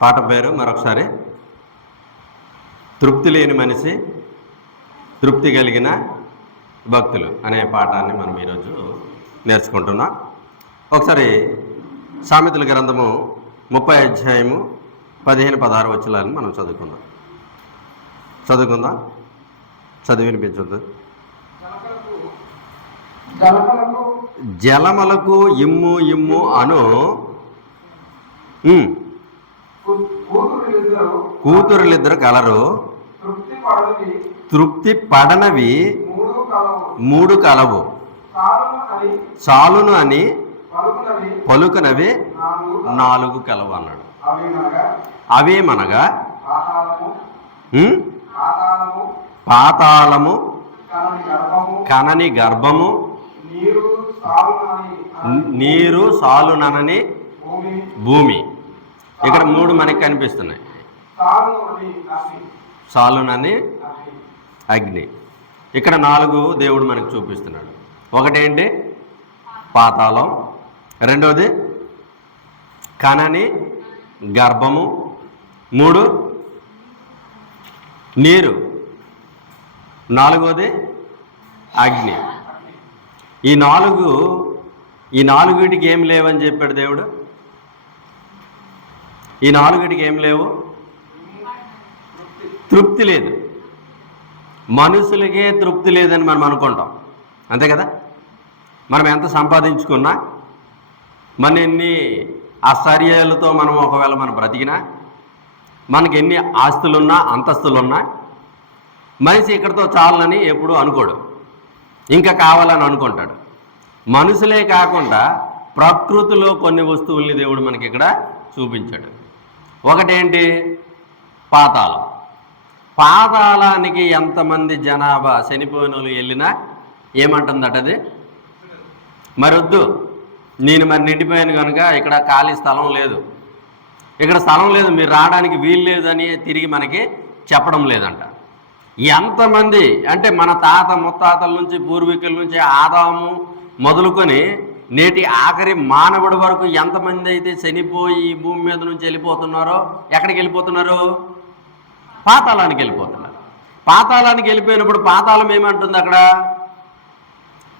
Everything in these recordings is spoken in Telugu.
పాట పేరు మరొకసారి, తృప్తి లేని మనిషి తృప్తి కలిగిన భక్తులు అనే పాఠాన్ని మనం ఈరోజు నేర్చుకుంటున్నాం. ఒకసారి సామెతల గ్రంథము 30 అధ్యాయము 15-16 వచనాలను మనం చదువుకుందాం. చదివి వినిపించొద్దు. జలములకు ఇమ్ము ఇమ్ము అను కూతురులిద్దరు కలరు, తృప్తి పడనవి 3 కలవు, చాలును అని పలుకునవి 4 కలవు అన్నాడు. అవేమనగా పాతాళము, కనని గర్భము, నీరు సాలునని భూమి. ఇక్కడ 3 మనకి కనిపిస్తున్నాయి. సాలునని అగ్ని. ఇక్కడ 4 దేవుడు మనకు చూపిస్తున్నాడు. ఒకటేంటి? పాతాళం. రెండవది కనని గర్భము. 3 నీరు. 4వది అగ్ని. ఈ 4 ఏం లేవని చెప్పాడు దేవుడు. ఈ 4 ఏం లేవు? తృప్తి లేదు. మనుషులకే తృప్తి లేదని మనం అనుకుంటాం, అంతే కదా? మనం ఎంత సంపాదించుకున్నా, మన ఎన్ని ఆశ్చర్యాలతో మనం ఒకవేళ మనం బ్రతికినా, మనకి ఎన్ని ఆస్తులున్నా అంతస్తులున్నా, మనిషి ఇక్కడితో చాలని ఎప్పుడూ అనుకోడు, ఇంకా కావాలని అనుకుంటాడు. మనుషులే కాకుండా ప్రకృతిలో కొన్ని వస్తువుల్ని దేవుడు మనకి ఇక్కడ చూపించాడు. ఒకటేంటి? పాతాళం. పాతాళానికి ఎంతమంది జనాభా చనిపోయిన వాళ్ళు వెళ్ళినా ఏమంటుందట అది? మరొద్దు, నేను నిండిపోయాను కనుక ఇక్కడ ఖాళీ స్థలం లేదు, ఇక్కడ స్థలం లేదు, మీరు రావడానికి వీలు లేదని తిరిగి మనకి చెప్పడం లేదంట. ఎంతమంది అంటే మన తాత ముత్తాతల నుంచి, పూర్వీకుల నుంచి, ఆదాము మొదలుకొని నేటి ఆఖరి మానవుడి వరకు ఎంతమంది అయితే చనిపోయి ఈ భూమి మీద నుంచి వెళ్ళిపోతున్నారో, ఎక్కడికి వెళ్ళిపోతున్నారు? పాతాళానికి వెళ్ళిపోతున్నారు. పాతాళానికి వెళ్ళిపోయినప్పుడు పాతాళం ఏమంటుంది? అక్కడ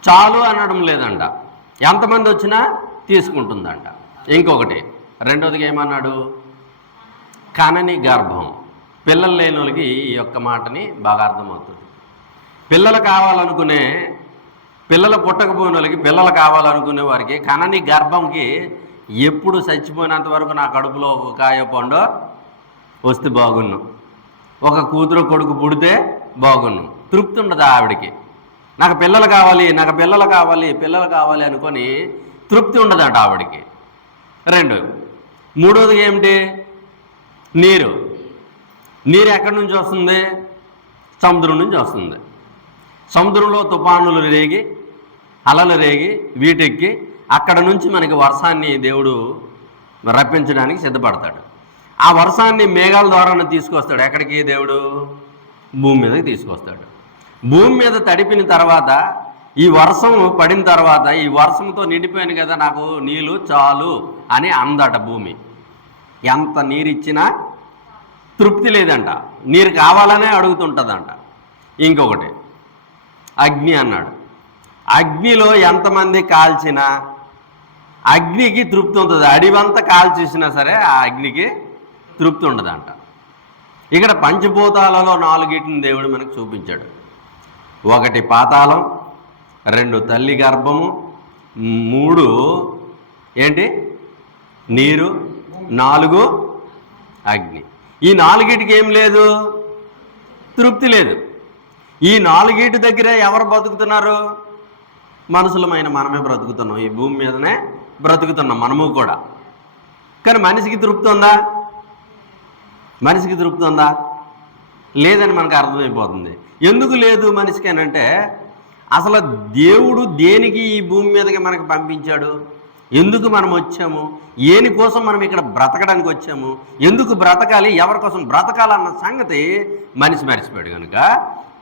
చాలు అనడం లేదంట, ఎంతమంది వచ్చినా తీసుకుంటుందంట. ఇంకొకటి రెండోదిగా ఏమన్నాడు? కనని గర్భం. పిల్లలు లేని వాళ్ళకి ఈ యొక్క మాటని బాగా అర్థమవుతుంది. పిల్లలు కావాలనుకునే, పిల్లలు పుట్టకపోయిన వాళ్ళకి, పిల్లలు కావాలనుకునే వారికి కనని గర్భంకి ఎప్పుడు చచ్చిపోయినంత వరకు నా కడుపులో ఒక కాయ పండు వస్తే బాగున్నాం, ఒక కూతురు కొడుకు పుడితే బాగున్నాం, తృప్తి ఉండదు ఆవిడికి. నాకు పిల్లలు కావాలి, నాకు పిల్లలు కావాలి, పిల్లలు కావాలి అనుకొని తృప్తి ఉండదట ఆవిడికి. మూడోది ఏమిటి? నీరు. నీరు ఎక్కడి నుంచి వస్తుంది? సముద్రం నుంచి వస్తుంది. సముద్రంలో తుఫానులు రేగి, అలలు రేగి, వీటెక్కి అక్కడ నుంచి మనకి వర్షాన్ని దేవుడు రప్పించడానికి సిద్ధపడతాడు. ఆ వర్షాన్ని మేఘాల ద్వారా తీసుకొస్తాడు. ఎక్కడికి? దేవుడు భూమి మీదకి తీసుకొస్తాడు. భూమి మీద తడిపిన తర్వాత, ఈ వర్షం పడిన తర్వాత, ఈ వర్షంతో నిండిపోయాను కదా, నాకు నీళ్ళు చాలు అని అందట భూమి. ఎంత నీరు ఇచ్చినా తృప్తి లేదంట, నీరు కావాలనే అడుగుతుంటుందంట. ఇంకొకటి అగ్ని అన్నాడు. అగ్నిలో ఎంతమంది కాల్చినా అగ్నికి తృప్తి ఉంటుంది. అడివంతా కాల్చేసినా సరే ఆ అగ్నికి తృప్తి ఉండదంట. ఇక్కడ పంచభూతాలలో 4 దేవుడు మనకు చూపించాడు. 1 పాతాళం, 2 తల్లి గర్భము, 3 ఏంటి? నీరు, 4 అగ్ని. ఈ 4 ఏం లేదు? తృప్తి లేదు. ఈ 4 దగ్గర ఎవరు బ్రతుకుతున్నారు? మనుషులమైన మనమే బ్రతుకుతున్నాం, ఈ భూమి మీదనే బ్రతుకుతున్నాం మనము కూడా. కానీ మనిషికి తృప్తి ఉందా? మనిషికి తృప్తి ఉందా? లేదని మనకు అర్థమైపోతుంది. ఎందుకు లేదు మనిషికి అని అంటే, అసలు దేవుడు దేనికి ఈ భూమి మీదకి మనకు పంపించాడు? ఎందుకు మనం వచ్చాము? ఏని కోసం మనం ఇక్కడ బ్రతకడానికి వచ్చాము? ఎందుకు బ్రతకాలి? ఎవరి కోసం బ్రతకాలన్న సంగతి మనిషి మర్చిపోయాడు కనుక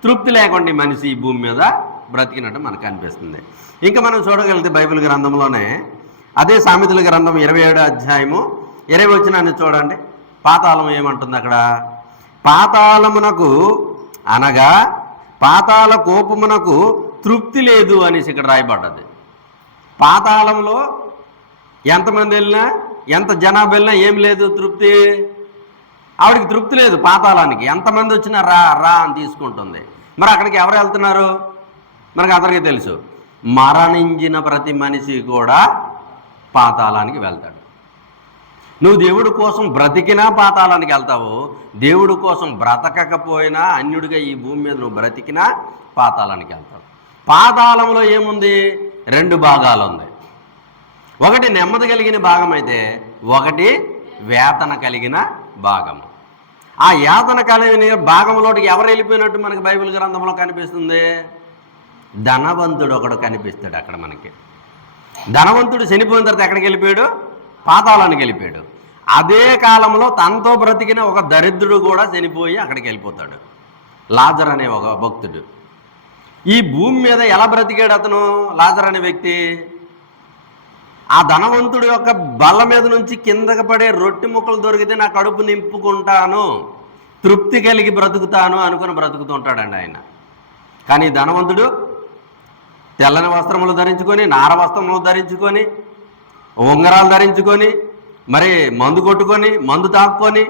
తృప్తి లేకుండా మనిషి ఈ భూమి మీద బ్రతికినట్టు మనకు అనిపిస్తుంది. ఇంకా మనం చూడగలిగితే బైబిల్ గ్రంథంలోనే అదే సామెతల గ్రంథం 27వ అధ్యాయము 20వ వచనాన్ని చూడండి. పాతాళం ఏమంటుంది అక్కడ? పాతాళమునకు అనగా పాతాళ కోపమునకు తృప్తి లేదు అనేసి ఇక్కడ రాయబడ్డది. పాతాళంలో ఎంతమంది వెళ్ళినా, ఎంత జనాభా వెళ్ళినా ఏం లేదు తృప్తి. ఆవిడికి తృప్తి లేదు పాతాళానికి. ఎంతమంది వచ్చినా రా రా అని తీసుకుంటుంది. మరి అక్కడికి ఎవరు వెళ్తున్నారు? మనకు అందరికీ తెలుసు, మరణించిన ప్రతి మనిషి కూడా పాతాళానికి వెళ్తాడు. నువ్వు దేవుడి కోసం బ్రతికినా పాతాళానికి వెళ్తావు, దేవుడి కోసం బ్రతకకపోయినా అన్యుడిగా ఈ భూమి మీద నువ్వు బ్రతికినా పాతాళానికి వెళ్తావు. పాతాళంలో ఏముంది? 2 భాగాలు ఉంది. ఒకటి నెమ్మది కలిగిన భాగం అయితే, ఒకటి వేతన కలిగిన భాగము. ఆ యాతన కలిగిన భాగంలోకి ఎవరు వెళ్ళిపోయినట్టు మనకి బైబిల్ గ్రంథంలో కనిపిస్తుంది? ధనవంతుడు ఒకడు కనిపిస్తాడు అక్కడ మనకి. ధనవంతుడు చనిపోయిన తర్వాత ఎక్కడికి వెళ్ళిపోయాడు? పాతాళానికి వెళ్ళిపోయాడు. అదే కాలంలో తనతో బ్రతికిన ఒక దరిద్రుడు కూడా చనిపోయి అక్కడికి వెళ్ళిపోతాడు. లాజర్ అనే ఒక భక్తుడు. ఈ భూమి మీద ఎలా బ్రతికాడు అతను? లాజర్ అనే వ్యక్తి ఆ ధనవంతుడి యొక్క బల్ల మీద నుంచి కిందకి పడే రొట్టె ముక్కలు దొరికితే నా కడుపు నింపుకుంటాను, తృప్తి కలిగి బ్రతుకుతాను అనుకుని బ్రతుకుతుంటాడండి ఆయన. కానీ ధనవంతుడు తెల్లని వస్త్రములు ధరించుకొని, నార వస్త్రములు ధరించుకొని, ఉంగరాలు ధరించుకొని, మరి మందు కొట్టుకొని, మందు తాక్కొని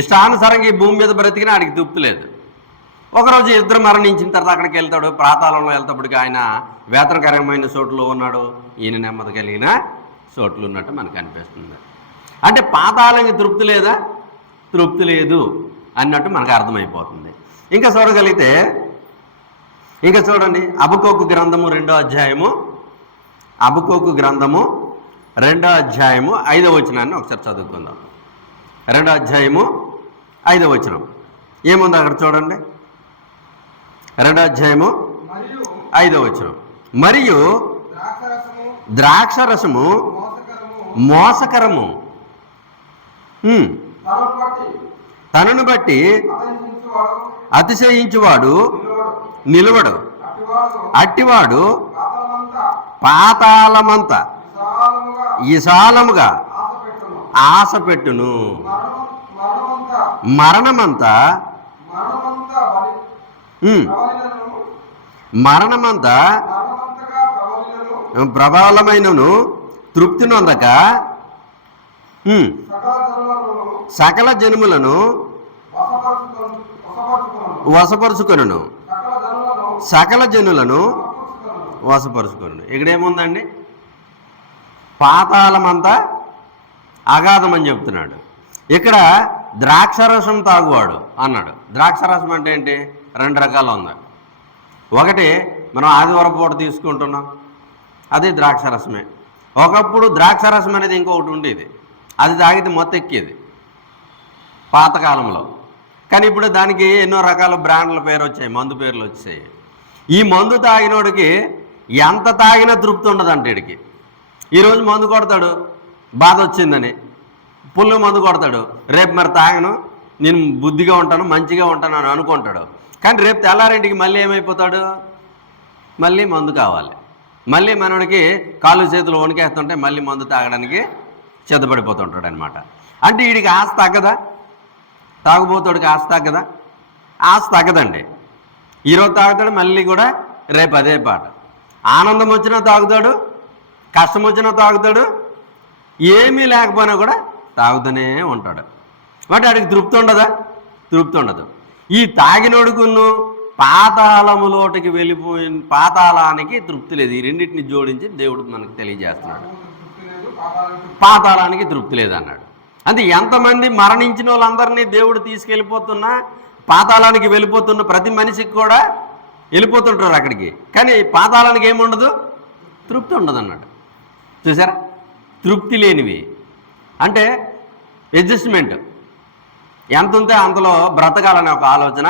ఇష్టానుసారంగా ఈ భూమి మీద బ్రతికినా ఆడికి తృప్తి లేదు. ఒకరోజు ఇద్దరు మరణించిన తర్వాత అక్కడికి వెళ్తాడు. పాతాళంలో వెళ్తాప్పటికి ఆయన వేతనకరమైన చోట్లు ఉన్నాడు, ఈయన నెమ్మది కలిగిన చోట్లు ఉన్నట్టు మనకు అనిపిస్తుంది. అంటే పాతాళానికి తృప్తి లేదా? తృప్తి లేదు అన్నట్టు మనకు అర్థమైపోతుంది. ఇంకా చూడగలిగితే, ఇంకా చూడండి, హబక్కూకు గ్రంథము 2వ అధ్యాయము, హబక్కూకు గ్రంథము 2వ అధ్యాయము 5వ వచనాన్ని ఒకసారి చదువుకుందాం. 2వ అధ్యాయము 5వ వచనం ఏముంది అక్కడ చూడండి. 2వ అధ్యాయము 5వ వచనం. మరియు ద్రాక్షరసము మోసకరము, తనను బట్టి అతిశయించువాడు నిలవడు, అట్టివాడు పాతాళమంత విశాలముగా ఆశ పెట్టును, మరణమంతా ప్రబలమైనను తృప్తి నొందక సకల జనములను వశపరుచుకొనును, సకల జనులను వశపరుచుకొనును. ఇక్కడేముందండి? పాతాళమంతా అగాధం అని చెప్తున్నాడు. ఇక్కడ ద్రాక్షరసం తాగువాడు అన్నాడు. ద్రాక్షరసం అంటే ఏంటి? 2 రకాలు ఉంది. ఒకటి మనం ఆదివారం పూట తీసుకుంటున్నాం, అది ద్రాక్షరసమే. ఒకప్పుడు ద్రాక్షరసం అనేది ఇంకొకటి ఉండేది, అది తాగితే మొత్తం ఎక్కేది పాతకాలంలో. కానీ ఇప్పుడు దానికి ఎన్నో రకాల బ్రాండ్ల పేరు వచ్చాయి, మందు పేర్లు వచ్చాయి. ఈ మందు తాగినోడికి ఎంత తాగినా తృప్తి ఉండదంటే వీడికి. ఈరోజు మందు కొడతాడు బాధ వచ్చిందని, పుల్లు మందు కొడతాడు, రేపు మరి తాగను, నేను బుద్ధిగా ఉంటాను, మంచిగా ఉంటాను అని అనుకుంటాడు. కానీ రేపు తెల్లారింటికి మళ్ళీ ఏమైపోతాడు? మళ్ళీ మందు కావాలి. మళ్ళీ మనోడికి కాళ్ళు చేతులు వణికేస్తుంటే మళ్ళీ మందు తాగడానికి చెదపడిపోతుంటాడు అనమాట. అంటే వీడికి ఆశ తగ్గదా? తాగుబోతాడికి ఆశ తగ్గదా? ఆశ తగ్గదండి. ఈరోజు తాగుతాడు, మళ్ళీ కూడా రేపు అదే పాట. ఆనందం వచ్చినా తాగుతాడు, కష్టం వచ్చినా తాగుతాడు, ఏమీ లేకపోయినా కూడా తాగుతూనే ఉంటాడు. బట్ వాడికి తృప్తి ఉండదా? తృప్తి ఉండదు. ఈ తాగినోడుకును పాతాళములోటికి వెళ్ళిపోయిన పాతాళానికి తృప్తి లేదు. ఈ రెండింటిని జోడించి దేవుడు మనకు తెలియజేస్తున్నాడు. పాతాళానికి తృప్తి లేదన్నాడు. అంటే ఎంతమంది మరణించిన వాళ్ళందరినీ దేవుడు తీసుకెళ్ళిపోతున్నా, పాతాళానికి వెళ్ళిపోతున్న ప్రతి మనిషికి కూడా వెళ్ళిపోతుంటారు అక్కడికి. కానీ పాతాళానికి ఏముండదు? తృప్తి ఉండదు అన్నాడు. చూసారా? తృప్తి లేనివి అంటే అడ్జస్ట్మెంట్, ఎంత ఉంటే అంతలో బ్రతకాలనే ఒక ఆలోచన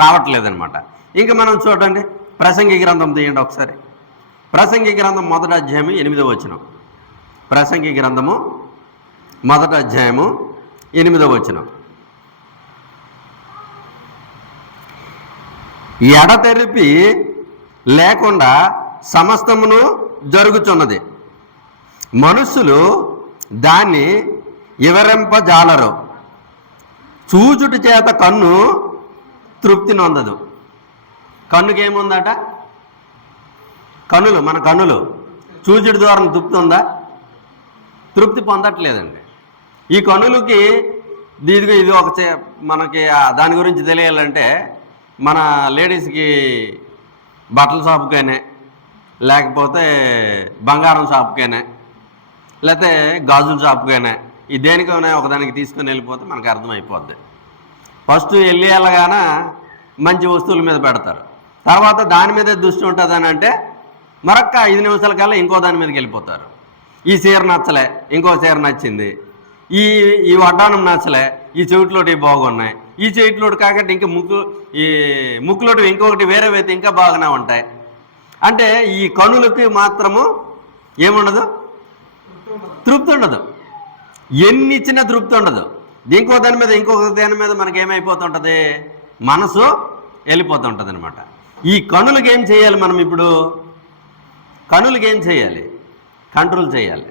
రావట్లేదనమాట. ఇంకా మనం చూడండి, ప్రసంగి గ్రంథం తీయండి ఒకసారి. ప్రసంగి గ్రంథం 1వ అధ్యాయము 8వ వచనం. ప్రసంగి గ్రంథము 1వ అధ్యాయము 8వ వచనం. ఎడతెరిపి లేకుండా సమస్తమును జరుగుచున్నది, మనుషులు దాన్ని వివరింపజాలరు. చూచుట చేత కన్ను తృప్తి నొందదు. కన్నుకేముందట? కన్నులు, మన కన్నులు చూచుడు ద్వారా తృప్తి ఉందా? తృప్తి పొందట్లేదండి. ఈ కన్నులకి ఇది ఒక మనకి దాని గురించి తెలియాలంటే మన లేడీస్కి బట్టల షాపుకైనా, లేకపోతే బంగారం షాపుకైనా, లేకపోతే గాజుల షాపుకైనా, ఈ దేనికైనా ఒకదానికి తీసుకొని వెళ్ళిపోతే మనకు అర్థమైపోద్ది. ఫస్ట్ వెళ్ళగాన మంచి వస్తువుల మీద పెడతారు, తర్వాత దాని మీదే దృష్టి ఉంటుందని అంటే మరొక్క 5 నిమిషాల కల్లా ఇంకో దాని మీదకి వెళ్ళిపోతారు. ఈ చీర నచ్చలే, ఇంకో చీర నచ్చింది. ఈ వడ్డానం నచ్చలే, ఈ చెవిట్లోటి బాగున్నాయి, ఈ చెవిట్లోటి కాకంటే ఇంకా ముక్కులోటి ఇంకొకటి వేరే అయితే ఇంకా బాగానే ఉంటాయి. అంటే ఈ కనులకి మాత్రము ఏముండదు? తృప్తి ఉండదు. ఎన్ని ఇచ్చినా తృప్తి ఉండదు. ఇంకొక దాని మీద మనకి ఏమైపోతుంటుంది? మనసు వెళ్ళిపోతుంటుంది అనమాట. ఈ కనులకి ఏం చేయాలి మనం ఇప్పుడు? కనులకి ఏం చేయాలి? కంట్రోల్ చేయాలి.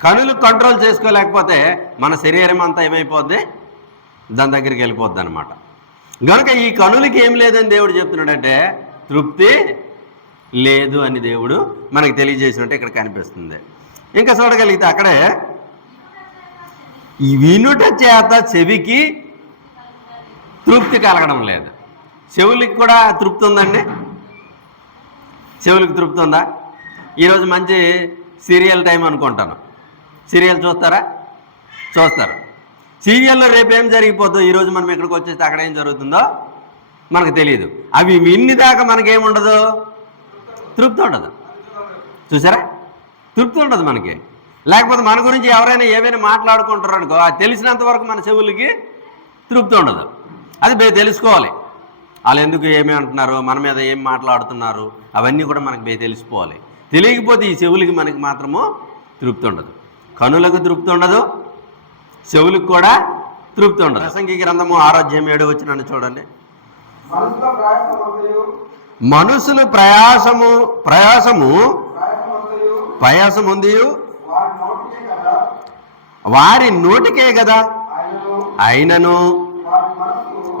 కనులు కంట్రోల్ చేసుకోలేకపోతే మన శరీరం అంతా ఏమైపోద్ది? దాని దగ్గరికి వెళ్ళిపోద్ది అనమాట. కనుక ఈ కనులకి ఏం లేదని దేవుడు చెప్తున్నాడంటే తృప్తి లేదు అని దేవుడు మనకి తెలియజేసినట్టు ఇక్కడ కనిపిస్తుంది. ఇంకా చూడగలిగితే అక్కడే ఈ వినుట చేత చెవికి తృప్తి కలగడం లేదు. చెవులకి కూడా తృప్తి ఉందండి? చెవులకి తృప్తి ఉందా? ఈరోజు మంచి సీరియల్ టైం అనుకుంటాను. సీరియల్ చూస్తారా? చూస్తారు. సీరియల్లో రేపేం జరిగిపోతుందో ఈరోజు మనం ఇక్కడికి వచ్చేస్తే అక్కడ ఏం జరుగుతుందో మనకు తెలియదు. అవి విన్ని దాకా మనకేముండదు? తృప్తి ఉండదు. చూసారా? తృప్తి ఉండదు మనకి. లేకపోతే మన గురించి ఎవరైనా ఏవైనా మాట్లాడుకుంటారు అనుకో, అది తెలిసినంత వరకు మన చెవులకి తృప్తి ఉండదు. అది తెలుసుకోవాలి. వాళ్ళు ఎందుకు ఏమి అంటున్నారు, మన మీద ఏం మాట్లాడుతున్నారు, అవన్నీ కూడా మనకు తెలిసిపోవాలి. తెలియకపోతే ఈ చెవులకి మనకి మాత్రము తృప్తి ఉండదు. కనులకు తృప్తి ఉండదు, చెవులకు కూడా తృప్తి ఉండదు. ప్రసంగి గ్రంథము 6:7 చూడండి. మనుషులు ప్రయాసముంది వారి నోటికే కదా, అయినను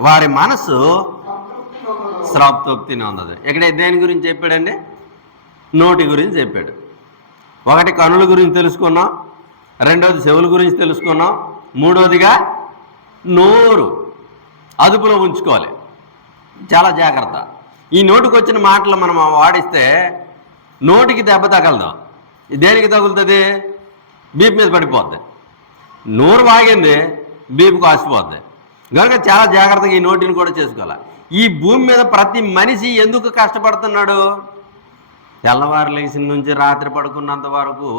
వారి మనసు సంతృప్తిని ఉండదు. ఇక్కడ దేని గురించి చెప్పాడండి? నోటి గురించి చెప్పాడు. ఒకటి కనుల గురించి తెలుసుకున్నాం, రెండవది చెవుల గురించి తెలుసుకున్నాం, మూడవదిగా నోరు అదుపులో ఉంచుకోవాలి. చాలా జాగ్రత్త. ఈ నోటికి వచ్చిన మాటలు మనం వాడిస్తే నోటికి దెబ్బ తగలదు. దేనికి తగులుతుంది? బీపు మీద పడిపోద్ది. నోరు వాగింది, బీపు కాసిపోద్ది. కనుక చాలా జాగ్రత్తగా ఈ నోటిని కూడా చేసుకోవాలి. ఈ భూమి మీద ప్రతి మనిషి ఎందుకు కష్టపడుతున్నాడు? తెల్లవారు లేచిన నుంచి రాత్రి పడుకున్నంత వరకు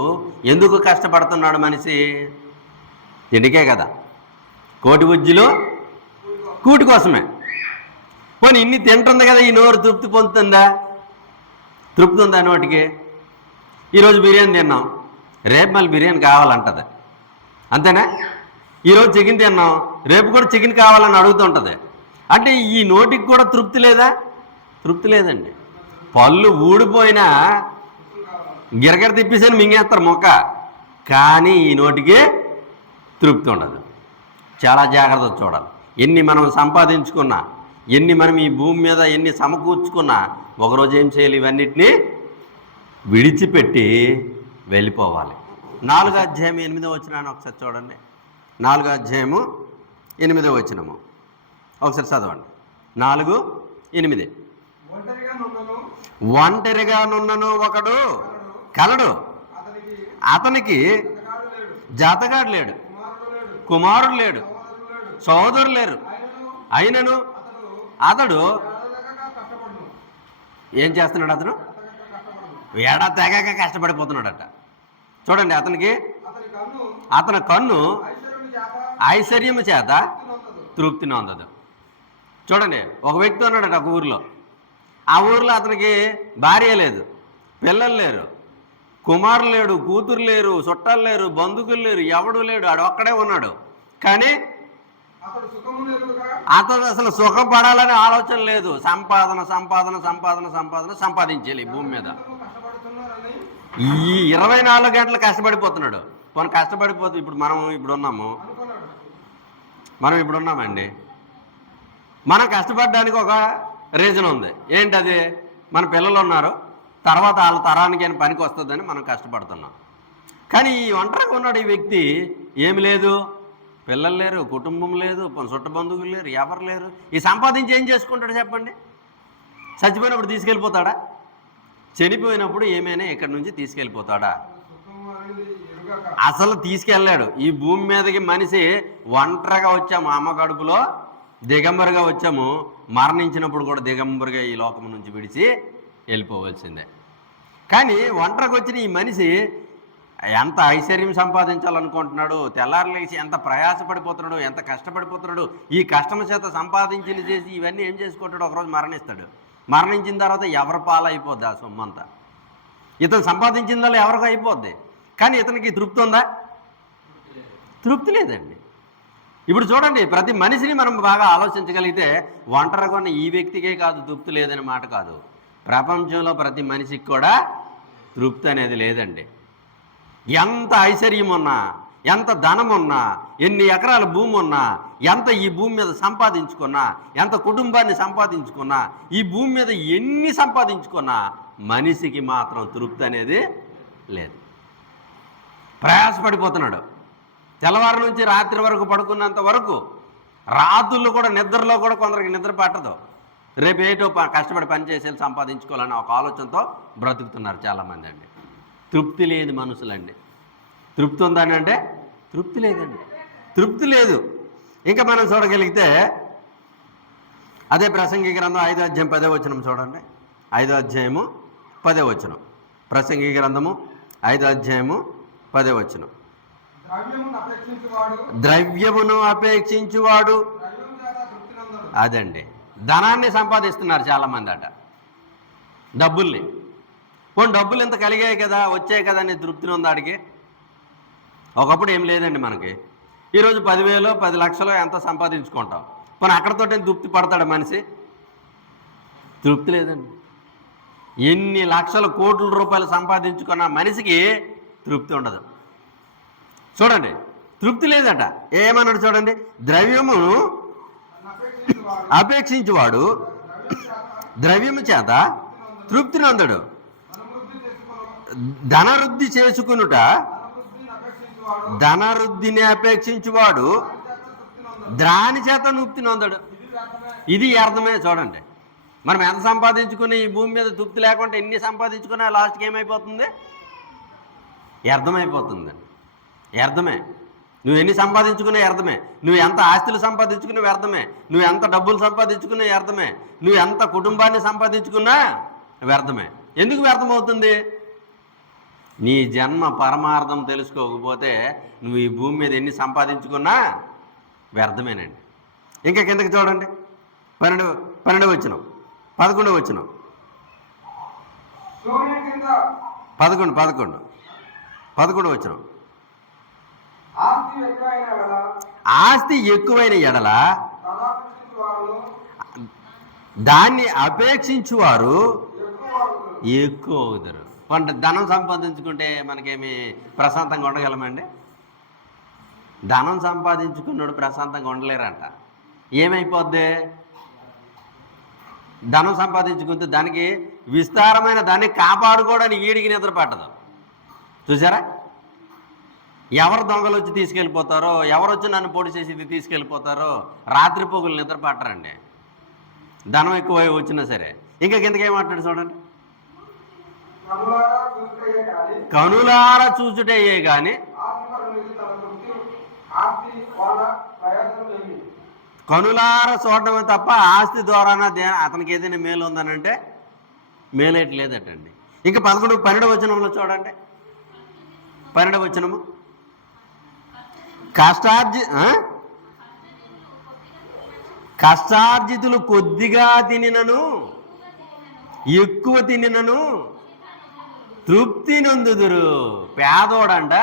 ఎందుకు కష్టపడుతున్నాడు మనిషి? తిండికే కదా. కోటి ఉజ్జులు కూటి కోసమే. పోనీ ఇన్ని తింటుంది కదా, ఈ నోరు తృప్తి పొందుతుందా? తృప్తి ఉందా నోటికి? ఈరోజు బిర్యానీ తిన్నాం, రేపు మళ్ళీ బిర్యానీ కావాలంటది. అంతేనా? ఈరోజు చికెన్ తిన్నాం, రేపు కూడా చికెన్ కావాలని అడుగుతుంటుంది. అంటే ఈ నోటికి కూడా తృప్తి లేదా? తృప్తి లేదండి. పళ్ళు ఊడిపోయినా గిరగిర తిప్పేసని మింగేస్తారు మొక్క, కానీ ఈ నోటికి తృప్తి ఉండదు. చాలా జాగ్రత్త చూడాలి. ఎన్ని మనం సంపాదించుకున్నా, ఎన్ని మనం ఈ భూమి మీద ఎన్ని సమకూర్చుకున్నా ఒకరోజు ఏం చేయాలి? ఇవన్నిటినీ విడిచిపెట్టి వెళ్ళిపోవాలి. 4:8 ఒకసారి చూడండి. 4:8 ఒకసారి చదవండి. 4:8 ఒంటరిగా నున్నను ఒకడు కలడు, అతనికి జాతగాడు లేడు, కుమారుడు లేడు, సోదరులు లేరు, అయినను అతడు ఏం చేస్తున్నాడు? అతను ఏడా తెగక కష్టపడిపోతున్నాడట. చూడండి, అతని కన్ను ఐశ్వర్యము చేత తృప్తి నొందదు. చూడండి, ఒక వ్యక్తి ఉన్నాడట ఒక ఊరిలో. ఆ ఊరిలో అతనికి భార్య లేదు, పిల్లలు లేరు, కుమారులు లేడు, కూతురు లేరు, చుట్టాలు లేరు, బంధువులు లేరు, ఎవడు లేడు, ఆడు ఒక్కడే ఉన్నాడు. కానీ అతను అసలు సుఖం పడాలని ఆలోచన లేదు. సంపాదన సంపాదన సంపాదన సంపాదన సంపాదించాలి. భూమి మీద ఈ 24 గంటలు కష్టపడిపోతున్నాడు. మనం కష్టపడిపోతే ఇప్పుడు ఉన్నాము, మనం ఇప్పుడు ఉన్నామండి. మనం కష్టపడడానికి ఒక రీజన్ ఉంది. ఏంటది? మన పిల్లలు ఉన్నారు, తర్వాత వాళ్ళ తరానికి అని పనికి వస్తుందని మనం కష్టపడుతున్నాం. కానీ ఈ ఒంటరిగా ఉన్నాడు ఈ వ్యక్తి, ఏమి లేదు, పిల్లలు లేరు, కుటుంబం లేదు, చుట్ట బంధువులు లేరు, ఎవరు లేరు. ఈ సంపాదించి ఏం చేసుకుంటాడు చెప్పండి? చచ్చిపోయినప్పుడు తీసుకెళ్ళిపోతాడా? చనిపోయినప్పుడు ఏమైనా ఇక్కడి నుంచి తీసుకెళ్ళిపోతాడా? అసలు తీసుకెళ్ళాడు. ఈ భూమి మీదకి మనిషి ఒంటరిగా వచ్చాము, అమ్మ కడుపులో దిగంబరిగా వచ్చాము, మరణించినప్పుడు కూడా దిగంబరిగా ఈ లోకం నుంచి విడిచి వెళ్ళిపోవలసిందే. కానీ ఒంటరికి వచ్చిన ఈ మనిషి ఎంత ఐశ్వర్యం సంపాదించాలనుకుంటున్నాడు, తెల్లారలేసి ఎంత ప్రయాసపడిపోతున్నాడు, ఎంత కష్టపడిపోతున్నాడు. ఈ కష్టం చేత సంపాదించి చేసి ఇవన్నీ ఏం చేసుకుంటాడు? ఒకరోజు మరణిస్తాడు. మరణించిన తర్వాత ఎవరి పాలైపోద్ది ఆ సొమ్మంతా? ఇతను సంపాదించిందల్లా ఎవరికి అయిపోద్ది. కానీ ఇతనికి తృప్తి ఉందా? తృప్తి లేదండి. ఇప్పుడు చూడండి, ప్రతి మనిషిని మనం బాగా ఆలోచించగలిగితే ఒంటరిగా ఉన్న ఈ వ్యక్తికే కాదు తృప్తి లేదని మాట కాదు, ప్రపంచంలో ప్రతి మనిషికి కూడా తృప్తి అనేది లేదండి. ఎంత ఐశ్వర్యం ఉన్నా, ఎంత ధనం ఉన్నా, ఎన్ని ఎకరాల భూమి ఉన్నా, ఎంత ఈ భూమి మీద సంపాదించుకున్నా, ఎంత కుటుంబాన్ని సంపాదించుకున్నా, ఈ భూమి మీద ఎన్ని సంపాదించుకున్నా మనిషికి మాత్రం తృప్తి అనేది లేదు. ప్రయాసపడిపోతున్నాడు. తెల్లవారు నుంచి రాత్రి వరకు పడుకున్నంత వరకు, రాత్రుల్లో కూడా నిద్రలో కూడా కొందరికి నిద్ర పట్టదు. రేపు ఏటో కష్టపడి పనిచేసేది సంపాదించుకోవాలని ఒక ఆలోచనతో బ్రతుకుతున్నారు చాలామంది అండి. తృప్తి లేని మనుషులండి. తృప్తి ఉందని అంటే తృప్తి లేదండి, తృప్తి లేదు. ఇంకా మనం చూడగలిగితే అదే ప్రసంగి గ్రంథం 5వ అధ్యాయం 10వ వచనం చూడండి. 5వ అధ్యాయము 10వ వచనం. ప్రసంగి గ్రంథము 5వ అధ్యాయము 10వ వచనం. ద్రవ్యమును అపేక్షించువాడు, అదండి, ధనాన్ని సంపాదిస్తున్నారు చాలామంది అట, డబ్బుల్ని. పోనీ డబ్బులు ఇంత కలిగాయి కదా, వచ్చాయి కదా అని తృప్తిని ఉంది ఆడికి? ఒకప్పుడు ఏం లేదండి మనకి. ఈరోజు 10,000 10 లక్షలు ఎంత సంపాదించుకుంటాం. పోనీ అక్కడతోటే తృప్తి పడతాడు మనిషి? తృప్తి లేదండి. ఎన్ని లక్షల కోట్ల రూపాయలు సంపాదించుకున్న మనిషికి తృప్తి ఉండదు. చూడండి, తృప్తి లేదట. ఏమన్నాడు చూడండి, ద్రవ్యమును అపేక్షించువాడు ద్రవ్యము చేత తృప్తిని అందడు, ధనవృద్ధి చేసుకునుట, ధనవృద్ధిని అపేక్షించువాడు దాని చేత తృప్తిని అందడు. ఇది అర్థమే. చూడండి, మనం ఎంత సంపాదించుకుని ఈ భూమి మీద తృప్తి లేకుండా ఎన్ని సంపాదించుకున్నా లాస్ట్కి ఏమైపోతుంది? వ్యర్థమైపోతుంది. వ్యర్థమే. నువ్వు ఎన్ని సంపాదించుకునే వ్యర్థమే, నువ్వు ఎంత ఆస్తులు సంపాదించుకునే వ్యర్థమే, నువ్వు ఎంత డబ్బులు సంపాదించుకునే వ్యర్థమే, నువ్వు ఎంత కుటుంబాన్ని సంపాదించుకున్నా వ్యర్థమే. ఎందుకు వ్యర్థమవుతుంది? నీ జన్మ పరమార్థం తెలుసుకోకపోతే నువ్వు ఈ భూమి మీద ఎన్ని సంపాదించుకున్నా వ్యర్థమేనండి. ఇంకా కిందకి చూడండి, 12వ వచనం, 11వ వచనం, 11వ వచనం. ఆస్తి ఎక్కువైన ఎడల దాన్ని అపేక్షించువారు ఎక్కువ అవుతారు. కొంత ధనం సంపాదించుకుంటే మనకేమి ప్రశాంతంగా ఉండగలమండి? ధనం సంపాదించుకున్నాడు ప్రశాంతంగా ఉండలేరంట. ఏమైపోద్ది? ధనం సంపాదించుకుంటే దానికి విస్తారమైన దాన్ని కాపాడుకోవడానికి ఈడికి నిద్ర పట్టదు. చూసారా? ఎవరు దొంగలు వచ్చి తీసుకెళ్ళిపోతారో, ఎవరు వచ్చి నన్ను పొడి చేసి ఇది తీసుకెళ్ళిపోతారో రాత్రి పొగులు నిద్ర పట్టరండి, ధనం ఎక్కువ వచ్చినా సరే. ఇంకా కిందకి ఏమంటాడు చూడండి, కనులార చూచుటయ్యే కానీ కనులార చూడటమే తప్ప ఆస్తి ద్వారా అతనికి ఏదైనా మేలు ఉందనంటే మేలేట్లేదటండి. ఇంకా 12వ వచనంలో చూడండి, 12వ వచనము, కష్టార్జితులు కొద్దిగా తినినను ఎక్కువ తినినను తృప్తి నొందుదురు. పేదోడంట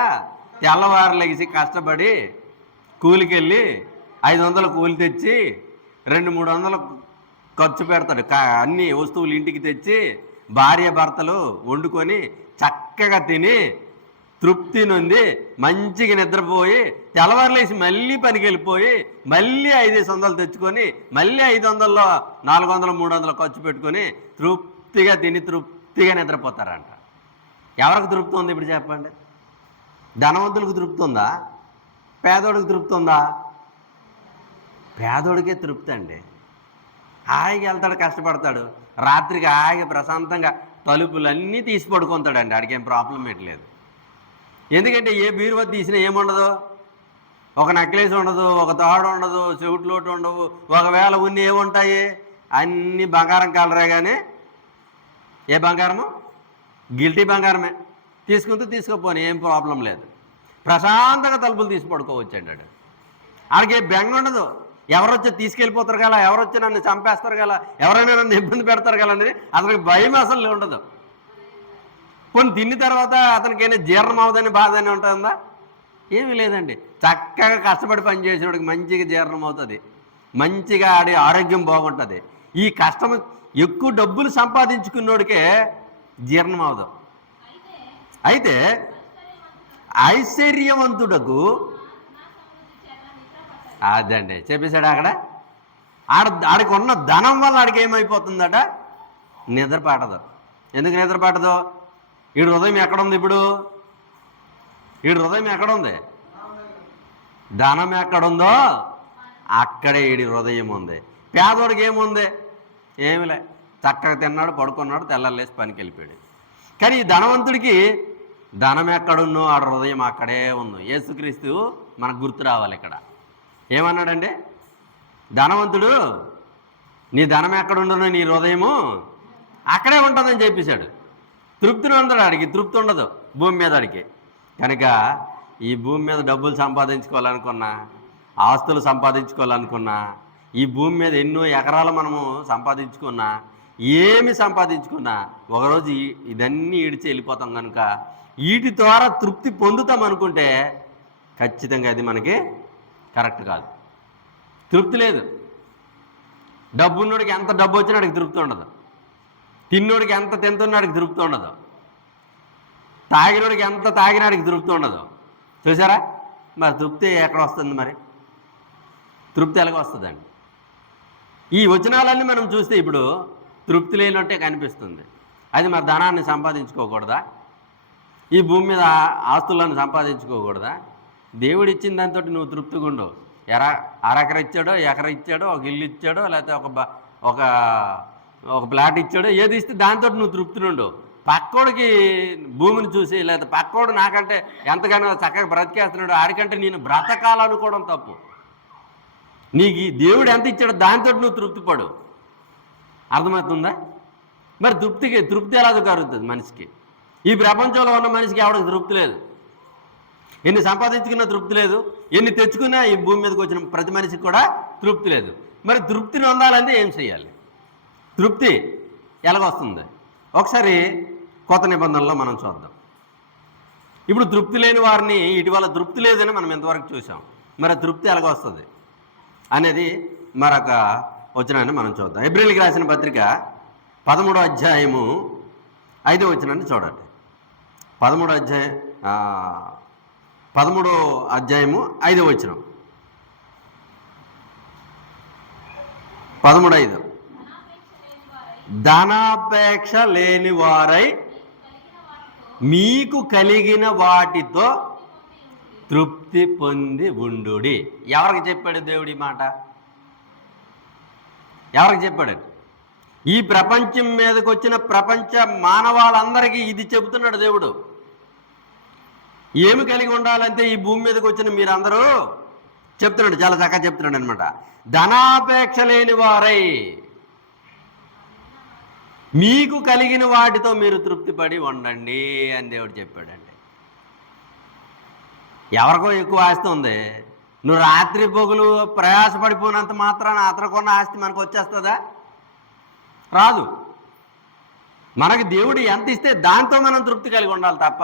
తెల్లవారు లెగిసి కష్టపడి కూలికెళ్ళి 500 కూలి తెచ్చి 200-300 ఖర్చు పెడతాడు. అన్ని వస్తువులు ఇంటికి తెచ్చి భార్య భర్తలు వండుకొని చక్కగా తిని తృప్తి నుండి మంచిగా నిద్రపోయి తెల్లవారులేసి మళ్ళీ పనికి వెళ్ళిపోయి మళ్ళీ 500 తెచ్చుకొని మళ్ళీ 500లో 400 300 ఖర్చు పెట్టుకొని తృప్తిగా తిని తృప్తిగా నిద్రపోతారంట. ఎవరికి తృప్తి ఉంది ఇప్పుడు చెప్పండి? ధనవంతులకు తృప్తి ఉందా? పేదోడికి తృప్తి ఉందా? పేదోడికే తృప్తి అండి. హాయిగా వెళ్తాడు, కష్టపడతాడు, రాత్రికి హాయిగా ప్రశాంతంగా తలుపులన్నీ తీసి పడుకుంటాడండి. ఆడికేం ప్రాబ్లం పెట్టలేదు. ఎందుకంటే ఏ బీరువా తీసినా ఏముండదు, ఒక నెక్లెస్ ఉండదు, ఒక తాడు ఉండదు, చెవుట్లోటు ఉండవు, ఒకవేళ ఉన్ని ఏముంటాయి, అన్నీ బంగారం కలరే. కానీ ఏ బంగారము? గిల్టీ బంగారమే. తీసుకుంటూ తీసుకోపోని ఏం ప్రాబ్లం లేదు. ప్రశాంతంగా తలుపులు తీసి పడుకోవచ్చండి. ఆడికి బెంగ ఉండదు. ఎవరొచ్చి తీసుకెళ్ళిపోతారు కదా, ఎవరొచ్చి నన్ను చంపేస్తారు కదా, ఎవరైనా నన్ను ఇబ్బంది పెడతారు కదా అనేది అతనికి భయం అసలు ఉండదు. కొన్ని తిన్న తర్వాత అతనికి ఏమైనా జీర్ణం అవుదని బాధ అని ఉంటుందా? ఏమీ లేదండి. చక్కగా కష్టపడి పనిచేసేవాడికి మంచిగా జీర్ణం అవుతుంది, మంచిగా ఆడి ఆరోగ్యం బాగుంటుంది. ఈ కష్టం ఎక్కువ డబ్బులు సంపాదించుకున్నోడికే జీర్ణం అవదు. అయితే ఐశ్వర్యవంతుడకు అదండి చెప్పేశాడు అక్కడ. ఆడికి ఉన్న ధనం వల్ల ఆడికి ఏమైపోతుందట? నిద్ర పట్టదు. ఎందుకు నిద్ర పట్టదు? వీడి హృదయం ఎక్కడుంది? ఇప్పుడు వీడి హృదయం ఎక్కడుంది? ధనం ఎక్కడుందో అక్కడే వీడి హృదయం ఉంది. పేదోడికి ఏముంది? ఏమిలే, చక్కగా తిన్నాడు, పడుకున్నాడు, తెల్లలేసి పనికి వెళ్ళిపోయాడు. కానీ ఈ ధనవంతుడికి ధనం ఎక్కడున్నో ఆడ హృదయం అక్కడే ఉంది. యేసుక్రీస్తు మనకు గుర్తు రావాలి. ఇక్కడ ఏమన్నాడండి? ధనవంతుడు నీ ధనం ఎక్కడుండనో నీ హృదయము అక్కడే ఉంటుందని చెప్పేశాడు. తృప్తిని ఉండదు, ఆడికి తృప్తి ఉండదు భూమి మీద ఆడికి. కనుక ఈ భూమి మీద డబ్బులు సంపాదించుకోవాలనుకున్నా, ఆస్తులు సంపాదించుకోవాలనుకున్నా, ఈ భూమి మీద ఎన్నో ఎకరాలు మనము సంపాదించుకున్నా, ఏమి సంపాదించుకున్నా ఒకరోజు ఇదన్నీ ఈడిచి వెళ్ళిపోతాం. కనుక వీటి ద్వారా తృప్తి పొందుతాం అనుకుంటే ఖచ్చితంగా అది మనకి కరెక్ట్ కాదు. తృప్తి లేదు. డబ్బున్నోడికి ఎంత డబ్బు వచ్చినా వాడికి తృప్తి ఉండదు. తిన్నోడికి ఎంత తింటున్నాడికి తృప్తి ఉండదు. తాగినోడికి ఎంత తాగినాడికి తృప్తి ఉండదు. చూసారా? మరి తృప్తి ఎక్కడ వస్తుంది? మరి తృప్తి ఎలాగ వస్తుందండి? ఈ వచనాలన్నీ మనం చూస్తే ఇప్పుడు తృప్తి లేనట్టే కనిపిస్తుంది. అది మరి ధనాన్ని సంపాదించుకోకూడదా? ఈ భూమి మీద ఆస్తులను సంపాదించుకోకూడదా? దేవుడు ఇచ్చిన దాంతో నువ్వు తృప్తిగా ఉండు. అరెకర ఇచ్చాడో, ఎకర ఇచ్చాడో, ఒక ఇల్లు ఇచ్చాడో, లేకపోతే ఒక ప్లాట్ ఇచ్చాడో, ఏది ఇస్తే దాంతో నువ్వు తృప్తి నుండు. పక్కోడికి భూమిని చూసి, లేదా పక్కోడు నాకంటే ఎంతగానో చక్కగా బ్రతికేస్తున్నాడు, ఆడికంటే నేను బ్రతకాలనుకోవడం తప్పు. నీకు దేవుడు ఎంత ఇచ్చాడో దాంతో నువ్వు తృప్తి పడు. అర్థమవుతుందా? మరి తృప్తి ఎలా కలుగుతుంది మనిషికి? ఈ ప్రపంచంలో ఉన్న మనిషికి ఎవరికి తృప్తి లేదు. ఎన్ని సంపాదించుకున్నా తృప్తి లేదు, ఎన్ని తెచ్చుకున్నా ఈ భూమి మీదకి వచ్చిన ప్రతి మనిషికి కూడా తృప్తి లేదు. మరి తృప్తిని పొందాలంటే ఏం చేయాలి? తృప్తి ఎలాగొస్తుంది? ఒకసారి కొత్త నిబంధనలో మనం చూద్దాం. ఇప్పుడు తృప్తి లేని వారిని ఇటీవల తృప్తి లేదని మనం ఇంతవరకు చూసాం. మరి తృప్తి ఎలాగొస్తుంది అనేది మరొక వచనాన్ని మనం చూద్దాం. హెబ్రీయులకు రాసిన పత్రిక 13వ అధ్యాయము 5వ వచనాన్ని చూడండి. 13వ అధ్యాయము 5వ వచనం. 13:5 ధనాపేక్ష లేని వారై మీకు కలిగిన వాటితో తృప్తి పొంది ఉండుడి. ఎవరికి చెప్పాడు దేవుడి మాట? ఎవరికి చెప్పాడు? ఈ ప్రపంచం మీదకి వచ్చిన ప్రపంచ మానవాళ్ళందరికీ ఇది చెబుతున్నాడు దేవుడు. ఏమి కలిగి ఉండాలంటే ఈ భూమి మీదకి వచ్చిన మీరందరూ చెప్తున్నాడు, చాలా చక్కగా చెప్తున్నాడు అనమాట. ధనాపేక్ష లేని వారై మీకు కలిగిన వాటితో మీరు తృప్తిపడి ఉండండి అని దేవుడు చెప్పాడండి. ఎవరికో ఎక్కువ ఆస్తి ఉంది, నువ్వు రాత్రి పొగులు ప్రయాసపడిపోయినంత మాత్రాన అతనికున్న ఆస్తి మనకు వచ్చేస్తుందా? రాదు. మనకి దేవుడు ఎంత ఇస్తే దాంతో మనం తృప్తి కలిగి ఉండాలి తప్ప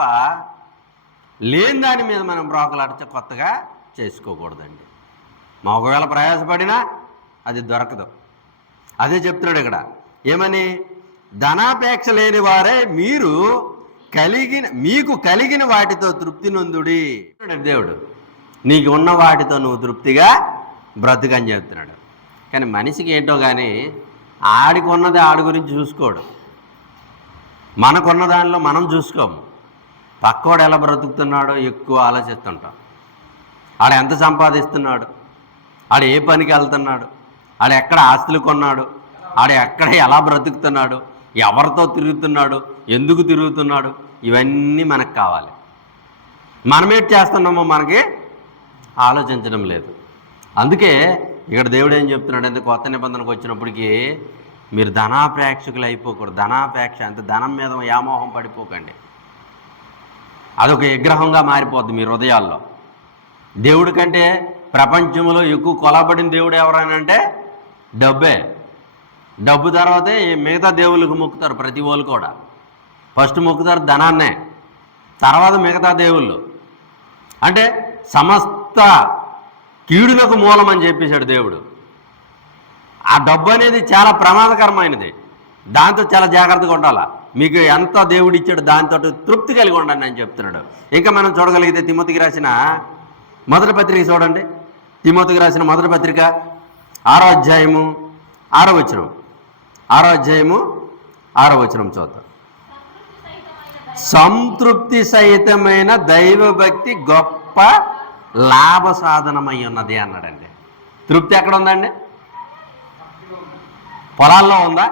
లేని దాని మీద మనం బ్రోకలాట కొత్తగా చేసుకోకూడదండి. మా ఒకవేళ ప్రయాసపడినా అది దొరకదు. అదే చెప్తున్నాడు ఇక్కడ. ఏమని? ధనాపేక్ష లేని వారే మీరు మీకు కలిగిన వాటితో తృప్తి నొందుడి దేవుడు. నీకు ఉన్న వాటితో నువ్వు తృప్తిగా బ్రతుకని చెప్తున్నాడు. కానీ మనిషికి ఏంటో కానీ ఆడికి ఉన్నది ఆడి గురించి చూసుకోడు, మనకున్న దానిలో మనం చూసుకోము. పక్కోడు ఎలా బ్రతుకుతున్నాడో ఎక్కువ ఆలోచిస్తుంటాం. ఆడ ఎంత సంపాదిస్తున్నాడు, ఆడ ఏ పనికి వెళ్తున్నాడు, ఆడ ఎక్కడ ఆస్తులు కొన్నాడు, ఆడ ఎక్కడ ఎలా బ్రతుకుతున్నాడు, ఎవరితో తిరుగుతున్నాడు, ఎందుకు తిరుగుతున్నాడు, ఇవన్నీ మనకు కావాలి. మనమేం చేస్తున్నామో మనకి ఆలోచించడం లేదు. అందుకే ఇక్కడ దేవుడు ఏం చెప్తున్నాడు అంటే కొత్త నిబంధనకు వచ్చినప్పటికీ మీరు ధనాపేక్షకులు అయిపోకూడదు. ధనాపేక్ష అంటే ధనం మీద వ్యామోహం పడిపోకండి. అదొక విగ్రహంగా మారిపోద్ది మీ హృదయాల్లో. దేవుడి కంటే ప్రపంచంలో ఎక్కువ కొలబడిన దేవుడు ఎవరైనా డబ్బే. డబ్బు తర్వాతే మిగతా దేవుళ్ళకి మొక్కుతారు. ప్రతి వాళ్ళు కూడా ఫస్ట్ మొక్కుతారు ధనాన్నే, తర్వాత మిగతా దేవుళ్ళు. అంటే సమస్త కీడులకు మూలం అని చెప్పేశాడు దేవుడు. ఆ డబ్బు అనేది చాలా ప్రమాదకరమైనది, దాంతో చాలా జాగ్రత్తగా ఉండాలా. మీకు ఎంత దేవుడు ఇచ్చాడు దాంతో తృప్తి కలిగి ఉండండి అని చెప్తున్నాడు. ఇంకా మనం చూడగలిగితే తిమోతికి రాసిన మొదటి పత్రిక చూడండి. తిమోతికి రాసిన మొదటి పత్రిక 6వ అధ్యాయము 6వ వచనం. 6వ అధ్యాయము 6వ వచనం చూద్దాం. సంతృప్తి సహితమైన దైవభక్తి గొప్ప లాభ సాధనమై ఉన్నది అన్నాడండి. తృప్తి ఎక్కడ ఉందండి? పొలాల్లో ఉందా?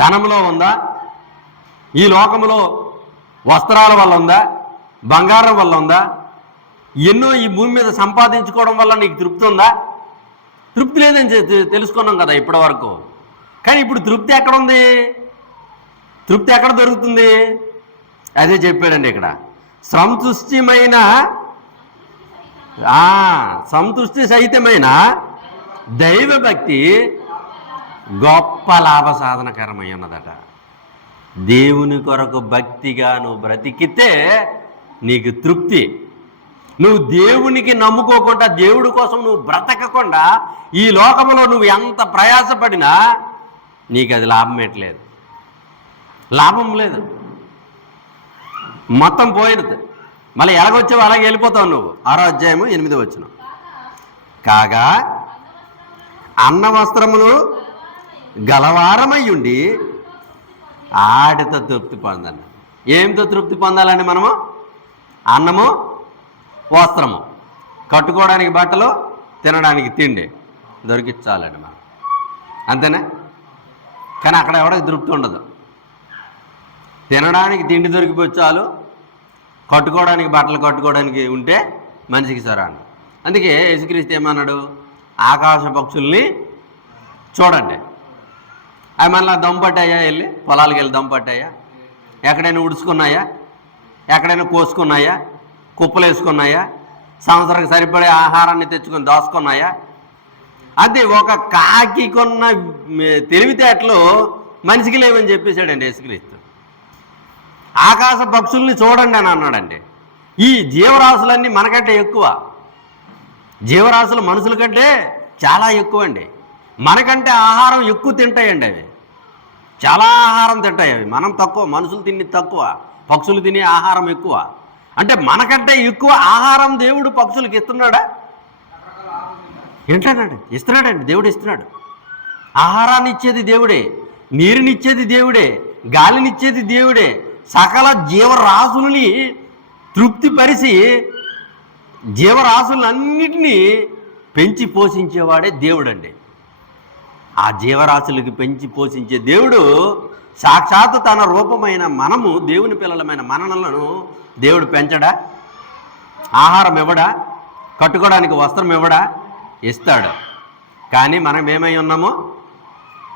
ధనంలో ఉందా? ఈ లోకంలో వస్త్రాల వల్ల ఉందా? బంగారం వల్ల ఉందా? ఎన్నో ఈ భూమి మీద సంపాదించుకోవడం వల్ల నీకు తృప్తి ఉందా? తృప్తి లేదని తెలుసుకున్నాం కదా ఇప్పటి వరకు. కానీ ఇప్పుడు తృప్తి ఎక్కడుంది? తృప్తి ఎక్కడ దొరుకుతుంది? అదే చెప్పాడండి ఇక్కడ. సంతృష్టి సహితమైన దైవభక్తి గొప్ప లాభ సాధనకరమై ఉన్నదట. దేవుని కొరకు భక్తిగా నువ్వు బ్రతికితే నీకు తృప్తి. నువ్వు దేవునికి నమ్ముకోకుండా, దేవుడి కోసం నువ్వు బ్రతకకుండా ఈ లోకంలో నువ్వు ఎంత ప్రయాసపడినా నీకు అది లాభమేట్లేదు, లాభం లేదు. మొత్తం పోయినది. మళ్ళీ ఎలాగొచ్చావు అలాగే వెళ్ళిపోతావు నువ్వు. 6వ అధ్యాయము 8వ వచనం. కాగా అన్న వస్త్రములు గలవారమయ్యుండి ఆడితో తృప్తి పొందండి. ఏంతో తృప్తి పొందాలండి మనము? అన్నము, వస్త్రము, కట్టుకోవడానికి బట్టలు, తినడానికి తిండి దొరికించాలండి మనం, అంతేనా? కానీ అక్కడ ఎవరికి తృప్తి ఉండదు. తినడానికి తిండి దొరికిపోయి చాలు, కట్టుకోవడానికి బట్టలు కట్టుకోవడానికి ఉంటే మనిషికి సరా అండి. అందుకే యేసుక్రీస్తు ఏమన్నాడు? ఆకాశ పక్షుల్ని చూడండి, అవి మళ్ళీ దమ్పట్టాయా? వెళ్ళి పొలాలకు వెళ్ళి దమ్పట్టాయా? ఎక్కడైనా ఉడుచుకున్నాయా? ఎక్కడైనా కోసుకున్నాయా? కుప్పలు వేసుకున్నాయా? సంవత్సరానికి సరిపడే ఆహారాన్ని తెచ్చుకొని దాచుకున్నాయా? అది ఒక కాకి కొన్న తెలివితేటలు మనిషికి లేవని చెప్పేశాడండి యేసుక్రీస్తు. ఆకాశ పక్షుల్ని చూడండి అని అన్నాడండి. ఈ జీవరాశులన్నీ మనకంటే ఎక్కువ. జీవరాశులు మనుషుల కంటే చాలా ఎక్కువ అండి. మనకంటే ఆహారం ఎక్కువ తింటాయండి. అవి చాలా ఆహారం తింటాయి. అవి మనం తక్కువ. మనుషులు తిని తక్కువ, పక్షులు తినే ఆహారం ఎక్కువ. అంటే మనకంటే ఎక్కువ ఆహారం దేవుడు పక్షులకి ఇస్తున్నాడా? ఏంటండి ఇస్తున్నాడండి. దేవుడు ఇస్తున్నాడు. ఆహారాన్ని ఇచ్చేది దేవుడే, నీరునిచ్చేది దేవుడే, గాలినిచ్చేది దేవుడే. సకల జీవరాశులని తృప్తిపరిచి జీవరాశులన్నిటినీ పెంచి పోషించేవాడే దేవుడండి. ఆ జీవరాశులకి పెంచి పోషించే దేవుడు సాక్షాత్తు తన రూపమైన మనము, దేవుని పిల్లలమైన మనలను దేవుడు పెంచడా? ఆహారం ఇవ్వడా? కట్టుకోవడానికి వస్త్రం ఇవ్వడా? ఇస్తాడు. కానీ మనం ఏమై ఉన్నామో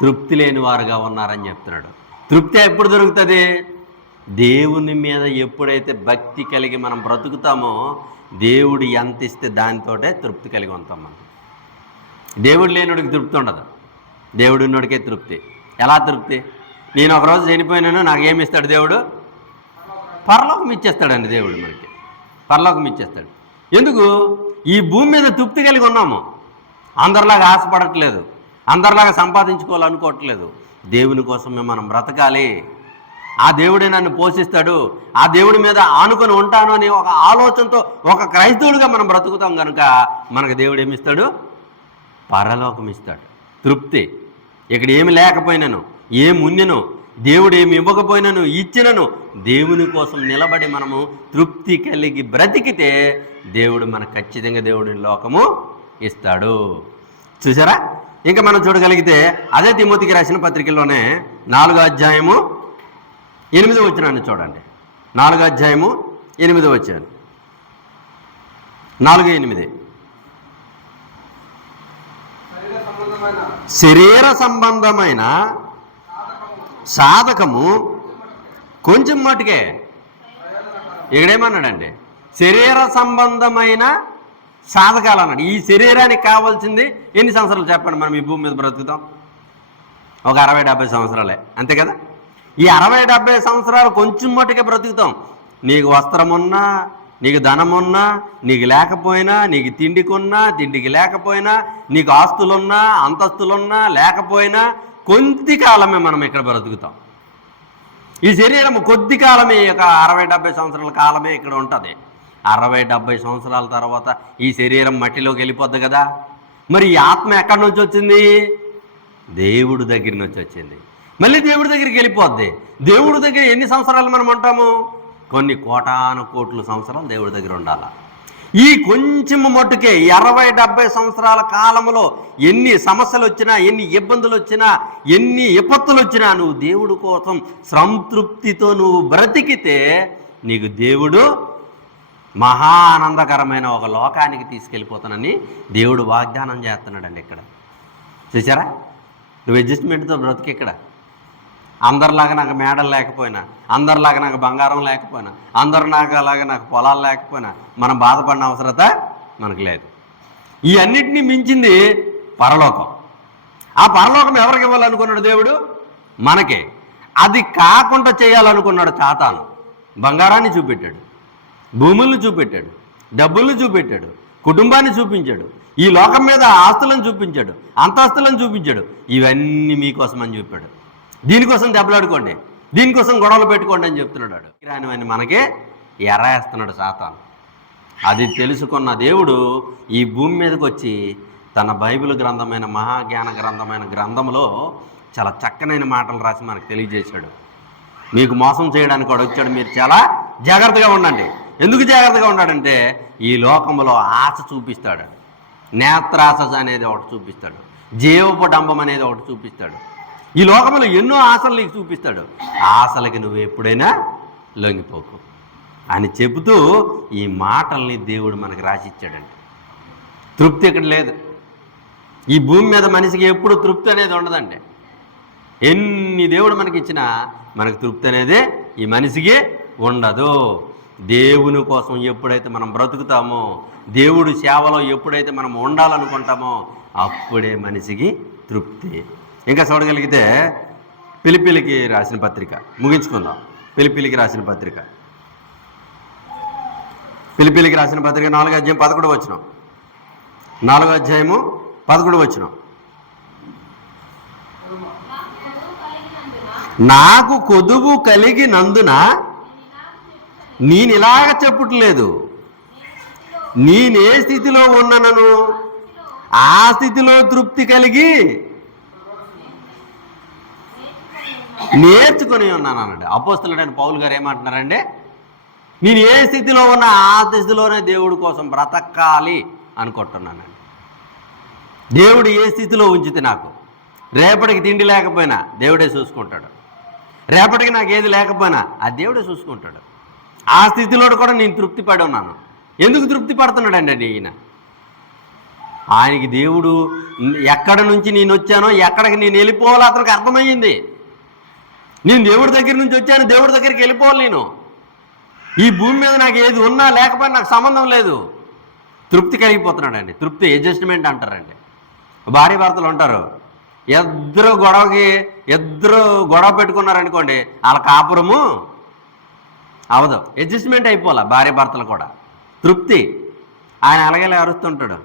తృప్తి లేని వారుగా ఉన్నారని చెప్తున్నాడు. తృప్తి ఎప్పుడు దొరుకుతుంది? దేవుని మీద ఎప్పుడైతే భక్తి కలిగి మనం బ్రతుకుతామో దేవుడు ఎంత ఇస్తే దానితోటే తృప్తి కలిగి ఉంటాం మనం. దేవుడు లేనుడికి తృప్తి ఉండదు, దేవుడు ఉన్నోడికే తృప్తి. ఎలా తృప్తి? నేను ఒకరోజు చనిపోయినాను, నాకేమి ఇస్తాడు దేవుడు? పరలోకం ఇచ్చేస్తాడండి దేవుడు. మనకి పరలోకం ఇచ్చేస్తాడు. ఎందుకు? ఈ భూమి మీద తృప్తి కలిగి ఉన్నాము. అందరిలాగా ఆశపడట్లేదు, అందరిలాగా సంపాదించుకోవాలనుకోవట్లేదు. దేవుని కోసమే మనం బ్రతకాలి. ఆ దేవుడే నన్ను పోషిస్తాడు, ఆ దేవుడి మీద ఆనుకొని ఉంటాను అని ఒక ఆలోచనతో ఒక క్రైస్తవుడిగా మనం బ్రతుకుతాం కనుక మనకు దేవుడు ఏమిస్తాడు? పరలోకం ఇస్తాడు, తృప్తి. ఇక్కడ ఏమి లేకపోయినాను, ఏమి ఉన్నను, దేవుడు ఏమి ఇవ్వకపోయినాను ఇచ్చినను దేవుని కోసం నిలబడి మనము తృప్తి కలిగి బ్రతికితే దేవుడు మనకు ఖచ్చితంగా దేవుడిని లోకము ఇస్తాడు. చూసారా? ఇంకా మనం చూడగలిగితే అదే తిమోతికి రాసిన పత్రికలోనే 4వ అధ్యాయము 8వ వచనాన్ని చూడండి. 4వ అధ్యాయము 8వ వచనం, 4:8. శరీర సంబంధమైన సాధకము కొంచెం మటుకే. ఇక్కడేమన్నాడండి? శరీర సంబంధమైన సాధకాలు అన్నాడు. ఈ శరీరానికి కావాల్సింది ఎన్ని సంవత్సరాలు చెప్పండి మనం ఈ భూమి మీద బ్రతుకుతాం? ఒక 60-70 సంవత్సరాలే, అంతే కదా? ఈ 60-70 సంవత్సరాలు కొంచెం మట్టుకే బ్రతుకుతాం. నీకు వస్త్రమున్నా, నీకు ధనమున్నా, నీకు లేకపోయినా, నీకు తిండికున్నా, తిండికి లేకపోయినా, నీకు ఆస్తులున్నా, అంతస్తులున్నా లేకపోయినా కొద్ది కాలమే మనం ఇక్కడ బ్రతుకుతాం. ఈ శరీరం కొద్ది కాలమే, ఒక 60-70 సంవత్సరాల కాలమే ఇక్కడ ఉంటుంది. 60-70 సంవత్సరాల తర్వాత ఈ శరీరం మట్టిలోకి వెళ్ళిపోద్ది కదా. మరి ఈ ఆత్మ ఎక్కడి నుంచి వచ్చింది? దేవుడి దగ్గర నుంచి వచ్చింది. మళ్ళీ దేవుడి దగ్గరికి వెళ్ళిపోద్ది. దేవుడి దగ్గర ఎన్ని సంవత్సరాలు మనం ఉంటాము? కొన్ని కోటాను కోట్ల సంవత్సరాలు దేవుడి దగ్గర ఉండాలి. ఈ కొంచెం మట్టుకే 60-70 సంవత్సరాల కాలంలో ఎన్ని సమస్యలు వచ్చినా, ఎన్ని ఇబ్బందులు వచ్చినా, ఎన్ని విపత్తులు వచ్చినా నువ్వు దేవుడి కోసం సంతృప్తితో నువ్వు బ్రతికితే నీకు దేవుడు మహా ఆనందకరమైన ఒక లోకానికి తీసుకెళ్ళిపోతానని దేవుడు వాగ్దానం చేస్తున్నాడండి. ఇక్కడ చూసారా? నువ్వు అడ్జస్ట్మెంట్తో బ్రతికి. ఇక్కడ అందరిలాగా నాకు మేడలు లేకపోయినా, అందరిలాగా నాకు బంగారం లేకపోయినా, అందరిలాగా నాకు పొలాలు లేకపోయినా మనం బాధపడిన అవసరత మనకు లేదు. ఈ అన్నిటినీ మించింది పరలోకం. ఆ పరలోకం ఎవరికి ఇవ్వాలనుకున్నాడు దేవుడు? మనకే. అది కాకుండా చేయాలనుకున్నాడు సాతాను. బంగారాన్ని చూపెట్టాడు, భూములను చూపెట్టాడు, డబ్బులను చూపెట్టాడు, కుటుంబాన్ని చూపించాడు, ఈ లోకం మీద ఆస్తులను చూపించాడు, అంతస్తులను చూపించాడు. ఇవన్నీ మీకోసం అని చెప్పాడు. దీనికోసం దెబ్బలాడుకోండి, దీనికోసం గొడవలు పెట్టుకోండి అని చెప్తున్నాడు. రానివన్నీ మనకే ఎరేస్తున్నాడు సాతాను. అది తెలుసుకున్న దేవుడు ఈ భూమి మీదకి వచ్చి తన బైబిల్ గ్రంథమైన మహాజ్ఞాన గ్రంథమైన గ్రంథంలో చాలా చక్కనైన మాటలు రాసి మనకు తెలియజేశాడు. మీకు మోసం చేయడానికి వాడు వచ్చాడు, మీరు చాలా జాగ్రత్తగా ఉండండి. ఎందుకు జాగ్రత్తగా ఉన్నాడంటే ఈ లోకంలో ఆశ చూపిస్తాడు, నేత్రాశ అనేది ఒకటి చూపిస్తాడు, జీవపడంబం అనేది ఒకటి చూపిస్తాడు. ఈ లోకంలో ఎన్నో ఆశలు నీకు చూపిస్తాడు. ఆశలకి నువ్వు ఎప్పుడైనా లొంగిపోకు అని చెబుతూ ఈ మాటల్ని దేవుడు మనకు రాసిచ్చాడండి. తృప్తి ఇక్కడ లేదు. ఈ భూమి మీద మనిషికి ఎప్పుడు తృప్తి అనేది ఉండదండి. ఎన్ని దేవుడు మనకి ఇచ్చినా మనకు తృప్తి అనేది ఈ మనిషికి ఉండదు. దేవుని కోసం ఎప్పుడైతే మనం బ్రతుకుతామో, దేవుడి సేవలో ఎప్పుడైతే మనం ఉండాలనుకుంటామో అప్పుడే మనిషికి తృప్తి. ఇంకా చూడగలిగితే పిలిపిలికి రాసిన పత్రిక ముగించుకుందాం. పిలిపిలికి రాసిన పత్రిక 4వ అధ్యాయం 11వ వచనం. 4వ అధ్యాయము 11వ వచనం. నాకు కొదువు కలిగినందున నేనిలాగ చెప్పట్లేదు, నేనే స్థితిలో ఉన్నానను ఆ స్థితిలో తృప్తి కలిగి నేర్చుకొని ఉన్నాను అన్నాడు. అపోస్తలుడైన పౌలు గారు ఏమంటున్నారంటే, నేను ఏ స్థితిలో ఉన్నా ఆ స్థితిలోనే దేవుడి కోసం బ్రతకాలి అనుకుంటున్నానండి. దేవుడు ఏ స్థితిలో ఉంచితే నాకు రేపటికి తిండి లేకపోయినా దేవుడే చూసుకుంటాడు, రేపటికి నాకు ఏది లేకపోయినా ఆ దేవుడే చూసుకుంటాడు. ఆ స్థితిలో కూడా నేను తృప్తి పడి ఉన్నాను. ఎందుకు తృప్తి పడుతున్నాడండి ఈయన? ఆయనకి దేవుడు ఎక్కడి నుంచి నేను వచ్చానో, ఎక్కడికి నేను వెళ్ళిపోవాలో అతనికి అర్థమయ్యింది. నేను దేవుడి దగ్గర నుంచి వచ్చాను, దేవుడి దగ్గరికి వెళ్ళిపోవాలి. నేను ఈ భూమి మీద నాకు ఏది ఉన్నా లేకపోయినా నాకు సంబంధం లేదు. తృప్తి కలిగిపోతున్నాడండి. తృప్తి అడ్జస్ట్మెంట్ అంటారండి. భార్య భర్తలు ఉంటారు, ఇద్దరు గొడవ పెట్టుకున్నారనుకోండి, వాళ్ళ కాపురము అవదు, అడ్జస్ట్మెంట్ అయిపోలే. భార్య భర్తలు కూడా తృప్తి. ఆయన అలాగే అరుస్తుంటాడు,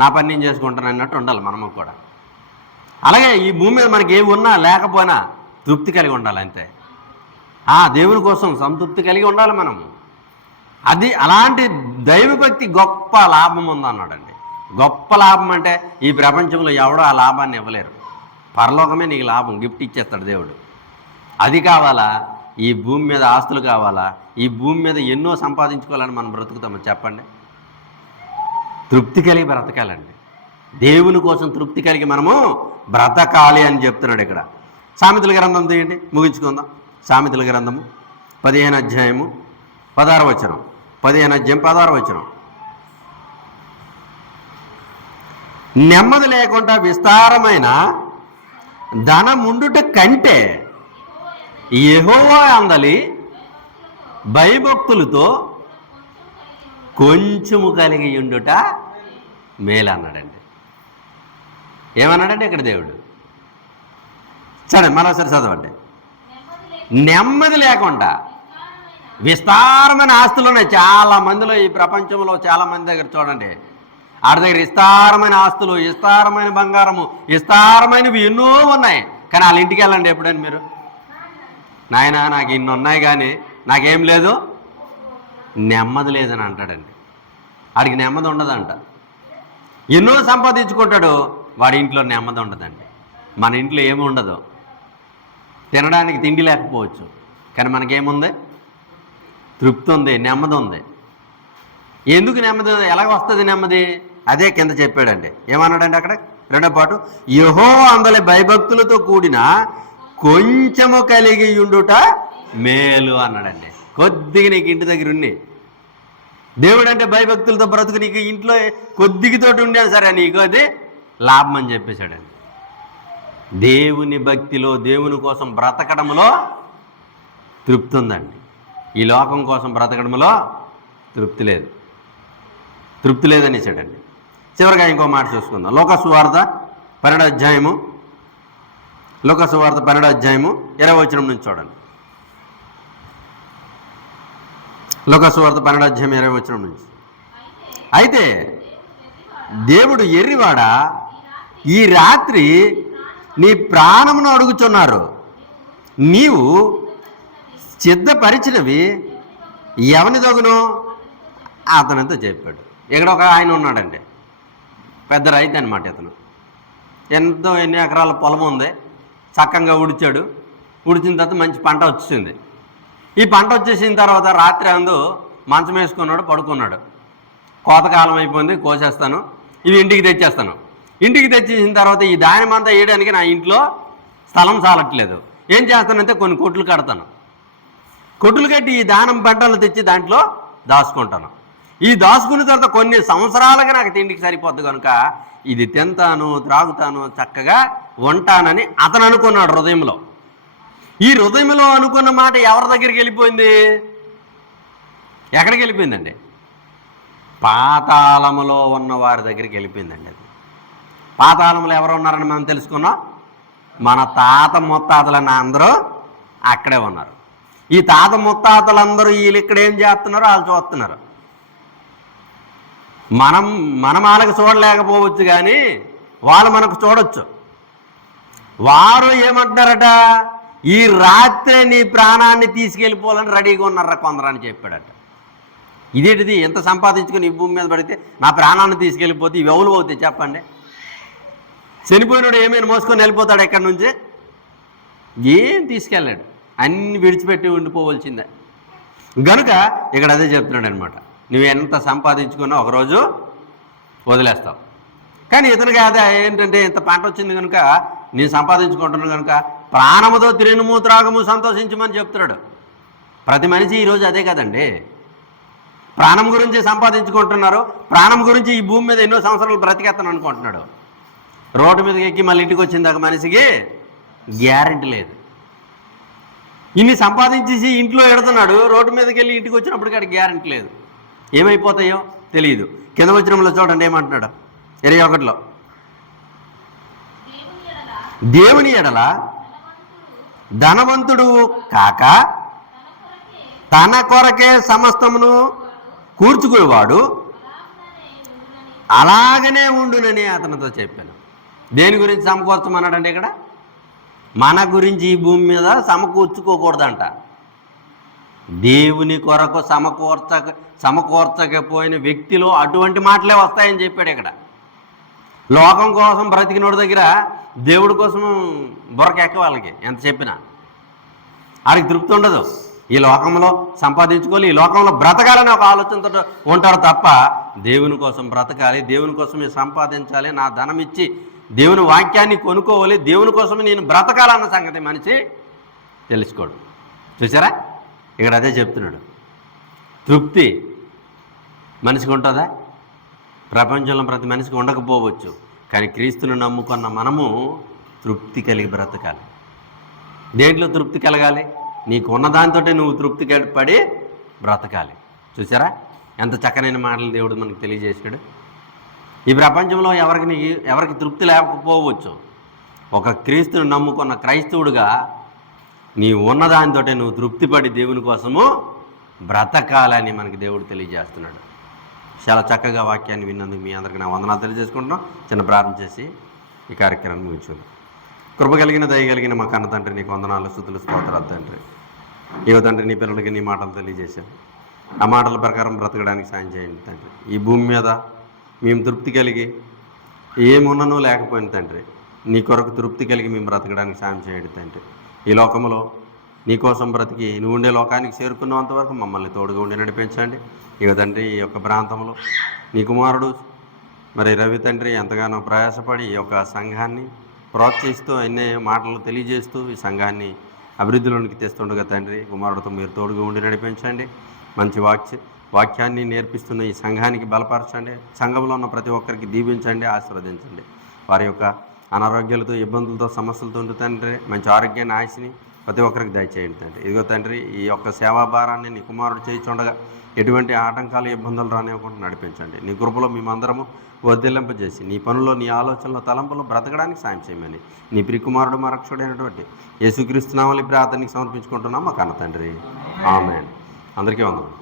నా పని నేను చేసుకుంటాను అన్నట్టు ఉండాలి మనము కూడా. అలాగే ఈ భూమి మీద మనకి ఏమి ఉన్నా లేకపోయినా తృప్తి కలిగి ఉండాలి అంతే. దేవుని కోసం సంతృప్తి కలిగి ఉండాలి మనం. అది అలాంటి దైవభక్తి గొప్ప లాభం ఉందన్నాడండి. గొప్ప లాభం అంటే ఈ ప్రపంచంలో ఎవడో ఆ లాభాన్ని ఇవ్వలేరు. పరలోకమే నీకు లాభం, గిఫ్ట్ ఇచ్చేస్తాడు దేవుడు. అది కావాలా? ఈ భూమి మీద ఆస్తులు కావాలా? ఈ భూమి మీద ఎన్నో సంపాదించుకోవాలని మనం బ్రతుకుతామో చెప్పండి? తృప్తి కలిగి బ్రతకాలండి. దేవుని కోసం తృప్తి కలిగి మనము బ్రతకాలి అని చెప్తున్నాడు ఇక్కడ. సామెతల గ్రంథం తీయండి, ముగించుకుందాం. సామెతల గ్రంథము 15వ అధ్యాయము 16వ వచనం. 15వ అధ్యాయం 16వ వచనం. నెమ్మది లేకుండా విస్తారమైన ధనముండుట కంటే యెహోవా అందలి భయభక్తులతో కొంచెము కలిగి ఉండుట మేలు అన్నాడండి. ఏమన్నాడండి ఇక్కడ దేవుడు? సరే మరోసారి చదవండి. నెమ్మది లేకుండా విస్తారమైన ఆస్తులు ఉన్నాయి చాలా మందిలో. ఈ ప్రపంచంలో చాలా మంది దగ్గర చూడండి, ఆడి దగ్గర విస్తారమైన ఆస్తులు, విస్తారమైన బంగారము, విస్తారమైనవి ఎన్నో ఉన్నాయి. కానీ వాళ్ళ ఇంటికి వెళ్ళండి ఎప్పుడైనా మీరు, నాయన నాకు ఇన్ని ఉన్నాయి కానీ నాకేం లేదు, నెమ్మది లేదని అంటాడండి. వాడికి నెమ్మది ఉండదంట. ఎన్నో సంపాదించుకుంటాడు, వాడి ఇంట్లో నెమ్మది ఉండదండి. మన ఇంట్లో ఏమి ఉండదు, తినడానికి తిండి లేకపోవచ్చు, కానీ మనకేముంది? తృప్తి ఉంది, నెమ్మది ఉంది. ఎందుకు నెమ్మది? ఎలాగ వస్తుంది నెమ్మది? అదే కింద చెప్పాడండి. ఏమన్నాడండి అక్కడ రెండో పాటు? యెహోవా అందలి భయభక్తులతో కూడిన కొంచెము కలిగి ఉండుట మేలు అన్నాడండి. కొద్దిగా నీకు ఇంటి దగ్గర ఉన్ని, దేవుడు అంటే భయభక్తులతో బ్రతుకు, నీకు ఇంట్లో కొద్దిగితోటి ఉండేది సరే, నీకు అది లాభం అని చెప్పేశాడండి. దేవుని భక్తిలో, దేవుని కోసం బ్రతకడంలో తృప్తి ఉందండి. ఈ లోకం కోసం బ్రతకడంలో తృప్తి లేదు, తృప్తి లేదనేసాడండి. చివరిగా ఇంకో మాట చూసుకుందాం. లోకసువార్త 12వ అధ్యాయము, లోకసువార్త 12వ అధ్యాయము 20వ వచనం నుంచి చూడండి. లోకసువార్త 12వ అధ్యాయం 20వ వచనం నుంచి. అయితే దేవుడు ఎర్రివాడ, ఈ రాత్రి నీ ప్రాణమును అడుగుచున్నారు, నీవు సిద్ధపరిచినవి ఎవని దగును అతనితో చెప్పాడు. ఇక్కడ ఒక ఆయన ఉన్నాడండి, పెద్ద రైతు అనమాట. ఇతను ఎన్ని ఎకరాల పొలం ఉంది, చక్కగా ఉడిచాడు. ఉడిచిన తర్వాత మంచి పంట వచ్చింది. ఈ పంట వచ్చేసిన తర్వాత రాత్రి అందు మంచం వేసుకున్నాడు, పడుకున్నాడు. కోతకాలం అయిపోయింది, కోసేస్తాను, ఇవి ఇంటికి తెచ్చేస్తాను. ఇంటికి తెచ్చేసిన తర్వాత ఈ ధాన్యం అంతా వేయడానికి నా ఇంట్లో స్థలం చాలట్లేదు. ఏం చేస్తానంటే కొన్ని కొట్లు కడతాను. కొట్లు కట్టి ఈ ధానం పంటలు తెచ్చి దాంట్లో దాచుకుంటాను. ఈ దాచుకున్న తర్వాత కొన్ని సంవత్సరాలుగా నాకు తిండికి సరిపోద్ది కనుక ఇది తింటాను, త్రాగుతాను, చక్కగా ఉంటానని అతను అనుకున్నాడు హృదయంలో. ఈ హృదయంలో అనుకున్న మాట ఎవరి దగ్గరికి వెళ్ళిపోయింది? ఎక్కడికి వెళ్ళిపోయిందండి? పాతాళములో ఉన్న వారి దగ్గరికి వెళ్ళిపోయిందండి. అది పాతాళంలో ఎవరు ఉన్నారని మనం తెలుసుకున్నాం. మన తాత ముత్తాతలన్న అందరూ అక్కడే ఉన్నారు. ఈ తాత ముత్తాతలందరూ వీళ్ళు ఇక్కడ ఏం చేస్తున్నారో వాళ్ళు చూస్తున్నారు. మనం వాళ్ళకి చూడలేకపోవచ్చు, కానీ వాళ్ళు మనకు చూడొచ్చు. వారు ఏమంటున్నారట? ఈ రాత్రే నీ ప్రాణాన్ని తీసుకెళ్ళిపోవాలని రెడీగా ఉన్నారా కొందరు అని చెప్పాడట. ఇదేంటిది? ఎంత సంపాదించుకొని ఈ భూమి మీద పడితే నా ప్రాణాన్ని తీసుకెళ్ళిపోతే ఇవి ఎవరు అవుతాయి చెప్పండి? చనిపోయినాడు ఏమైనా మోసుకొని వెళ్ళిపోతాడు ఎక్కడి నుంచి? ఏం తీసుకెళ్ళాడు, అన్ని విడిచిపెట్టి ఉండిపోవలసిందే. గనుక ఇక్కడ అదే చెప్తున్నాడు అనమాట. నువ్వు ఎంత సంపాదించుకున్నా ఒకరోజు వదిలేస్తావు. కానీ ఇతనికి అదే ఏంటంటే, ఇంత పంట వచ్చింది కనుక నేను సంపాదించుకుంటున్నాను కనుక ప్రాణముతో తినము త్రాగము సంతోషించమని చెప్తున్నాడు. ప్రతి మనిషి ఈరోజు అదే కదండి. ప్రాణం గురించి సంపాదించుకుంటున్నారు, ప్రాణం గురించి ఈ భూమి మీద ఎన్నో సంవత్సరాలు బ్రతికేస్తాను అనుకుంటున్నాడు. రోడ్డు మీదకి ఎక్కి మళ్ళీ ఇంటికి వచ్చిందాక మనిషికి గ్యారెంటీ లేదు. ఇన్ని సంపాదించేసి ఇంట్లో ఎడుతున్నాడు, రోడ్డు మీదకి వెళ్ళి ఇంటికి వచ్చినప్పటికీ అక్కడ గ్యారెంటీ లేదు. ఏమైపోతాయో తెలియదు. కింద వచనంలో చూడండి ఏమంటున్నాడు 21లో. దేవుని ఎడల ధనవంతుడు కాక తన కొరకే సమస్తమును కూర్చుకునేవాడు అలాగనే ఉండునని అతనితో చెప్పాను. దేని గురించి సమకూర్చమన్నాడంటే ఇక్కడ? మన గురించి ఈ భూమి మీద సమకూర్చుకోకూడదంట. దేవుని కొరకు సమకూర్చకపోయిన వ్యక్తిలో అటువంటి మాటలే వస్తాయని చెప్పాడు ఇక్కడ. లోకం కోసం బ్రతికినోడి దగ్గర దేవుడి కోసం బొరకెక్క వాళ్ళకి ఎంత చెప్పినా వాడికి తృప్తి ఉండదు. ఈ లోకంలో సంపాదించుకోవాలి, ఈ లోకంలో బ్రతకాలని ఒక ఆలోచనతో ఉంటాడు తప్ప దేవుని కోసం బ్రతకాలి, దేవుని కోసమే సంపాదించాలి, నా ధనం ఇచ్చి దేవుని వాక్యాన్ని కొనుక్కోవాలి, దేవుని కోసమే నేను బ్రతకాలన్న సంగతి మనిషి తెలుసుకోడు. చూసారా, ఇక్కడ అదే చెప్తున్నాడు. తృప్తి మనిషికి ఉంటుందా? ప్రపంచంలో ప్రతి మనిషికి ఉండకపోవచ్చు, కానీ క్రీస్తును నమ్ముకున్న మనము తృప్తి కలిగి బ్రతకాలి. దేంట్లో తృప్తి కలగాలి? నీకు ఉన్నదాంతో నువ్వు తృప్తి పడి బ్రతకాలి. చూసారా ఎంత చక్కనైన మాటలు దేవుడు మనకు తెలియజేసాడు. ఈ ప్రపంచంలో ఎవరికి తృప్తి లేకపోవచ్చు. ఒక క్రీస్తును నమ్ముకున్న క్రైస్తవుడుగా నీ ఉన్నదానితో నువ్వు తృప్తిపడి దేవుని కోసము బ్రతకాలని మనకి దేవుడు తెలియజేస్తున్నాడు. చాలా చక్కగా వాక్యాన్ని విన్నందుకు మీ అందరికీ నా వందనాలు తెలియజేసుకుంటున్నాం. చిన్న ప్రార్థన చేసి ఈ కార్యక్రమాన్ని ముగించుకుందాం. కృప కలిగిన దయ కలిగిన మా కన్న తండ్రి, నీకు వందనాలు, స్తుతులు, స్తోత్రాలు తండ్రి. ఇవ తండ్రి, నీ పిల్లలకి నీ మాటలు తెలియజేశాను. ఆ మాటల ప్రకారం బ్రతకడానికి సాయం చేయండి తండ్రి. ఈ భూమి మీద మేము తృప్తి కలిగి ఏమున్ననో లేకపోయిన తండ్రి, నీ కొరకు తృప్తి కలిగి మేము బ్రతకడానికి సాయం చేయండి తండ్రి. ఈ లోకంలో నీకోసం బ్రతికి నువ్వు ఉండే లోకానికి చేరుకున్నంతవరకు మమ్మల్ని తోడుగా ఉండి నడిపించండి. ఇక తండ్రి, ఈ యొక్క ప్రాంతంలో నీ కుమారుడు మరి రవి తండ్రి ఎంతగానో ప్రయాసపడి ఈ యొక్క సంఘాన్ని ప్రోత్సహిస్తూ ఎన్నో మాటలు తెలియజేస్తూ ఈ సంఘాన్ని అభివృద్ధిలోనికి తెస్తుండగా తండ్రి, కుమారుడితో మీరు తోడుగా ఉండి నడిపించండి. మంచి వాక్యాన్ని నేర్పిస్తున్న ఈ సంఘానికి బలపరచండి. సంఘంలో ఉన్న ప్రతి ఒక్కరికి దీవించండి, ఆశీర్వదించండి. వారి యొక్క అనారోగ్యాలతో, ఇబ్బందులతో, సమస్యలతో ఉంటూ తండ్రి మంచి ఆరోగ్యాన్ని, ఆశని ప్రతి ఒక్కరికి దయచేయండి తండ్రి. ఇదిగో తండ్రి, ఈ యొక్క సేవాభారాన్ని నీ కుమారుడు చేయించుండగా ఎటువంటి ఆటంకాలు, ఇబ్బందులు రానివ్వకుండా నడిపించండి. నీ కృపలో మేమందరము వర్ధిల్లింపజేసి నీ పనుల్లో, నీ ఆలోచనలో, తలంపులో బ్రతకడానికి సాయం చేయమని నీ ప్రియకుమారుడు మా రక్షకుడైనటువంటి యేసుక్రీస్తు నామములో ప్రార్థనకి సమర్పించుకుంటున్నాం మా కన్న తండ్రి. ఆమేన్. అందరికీ వందనాలు.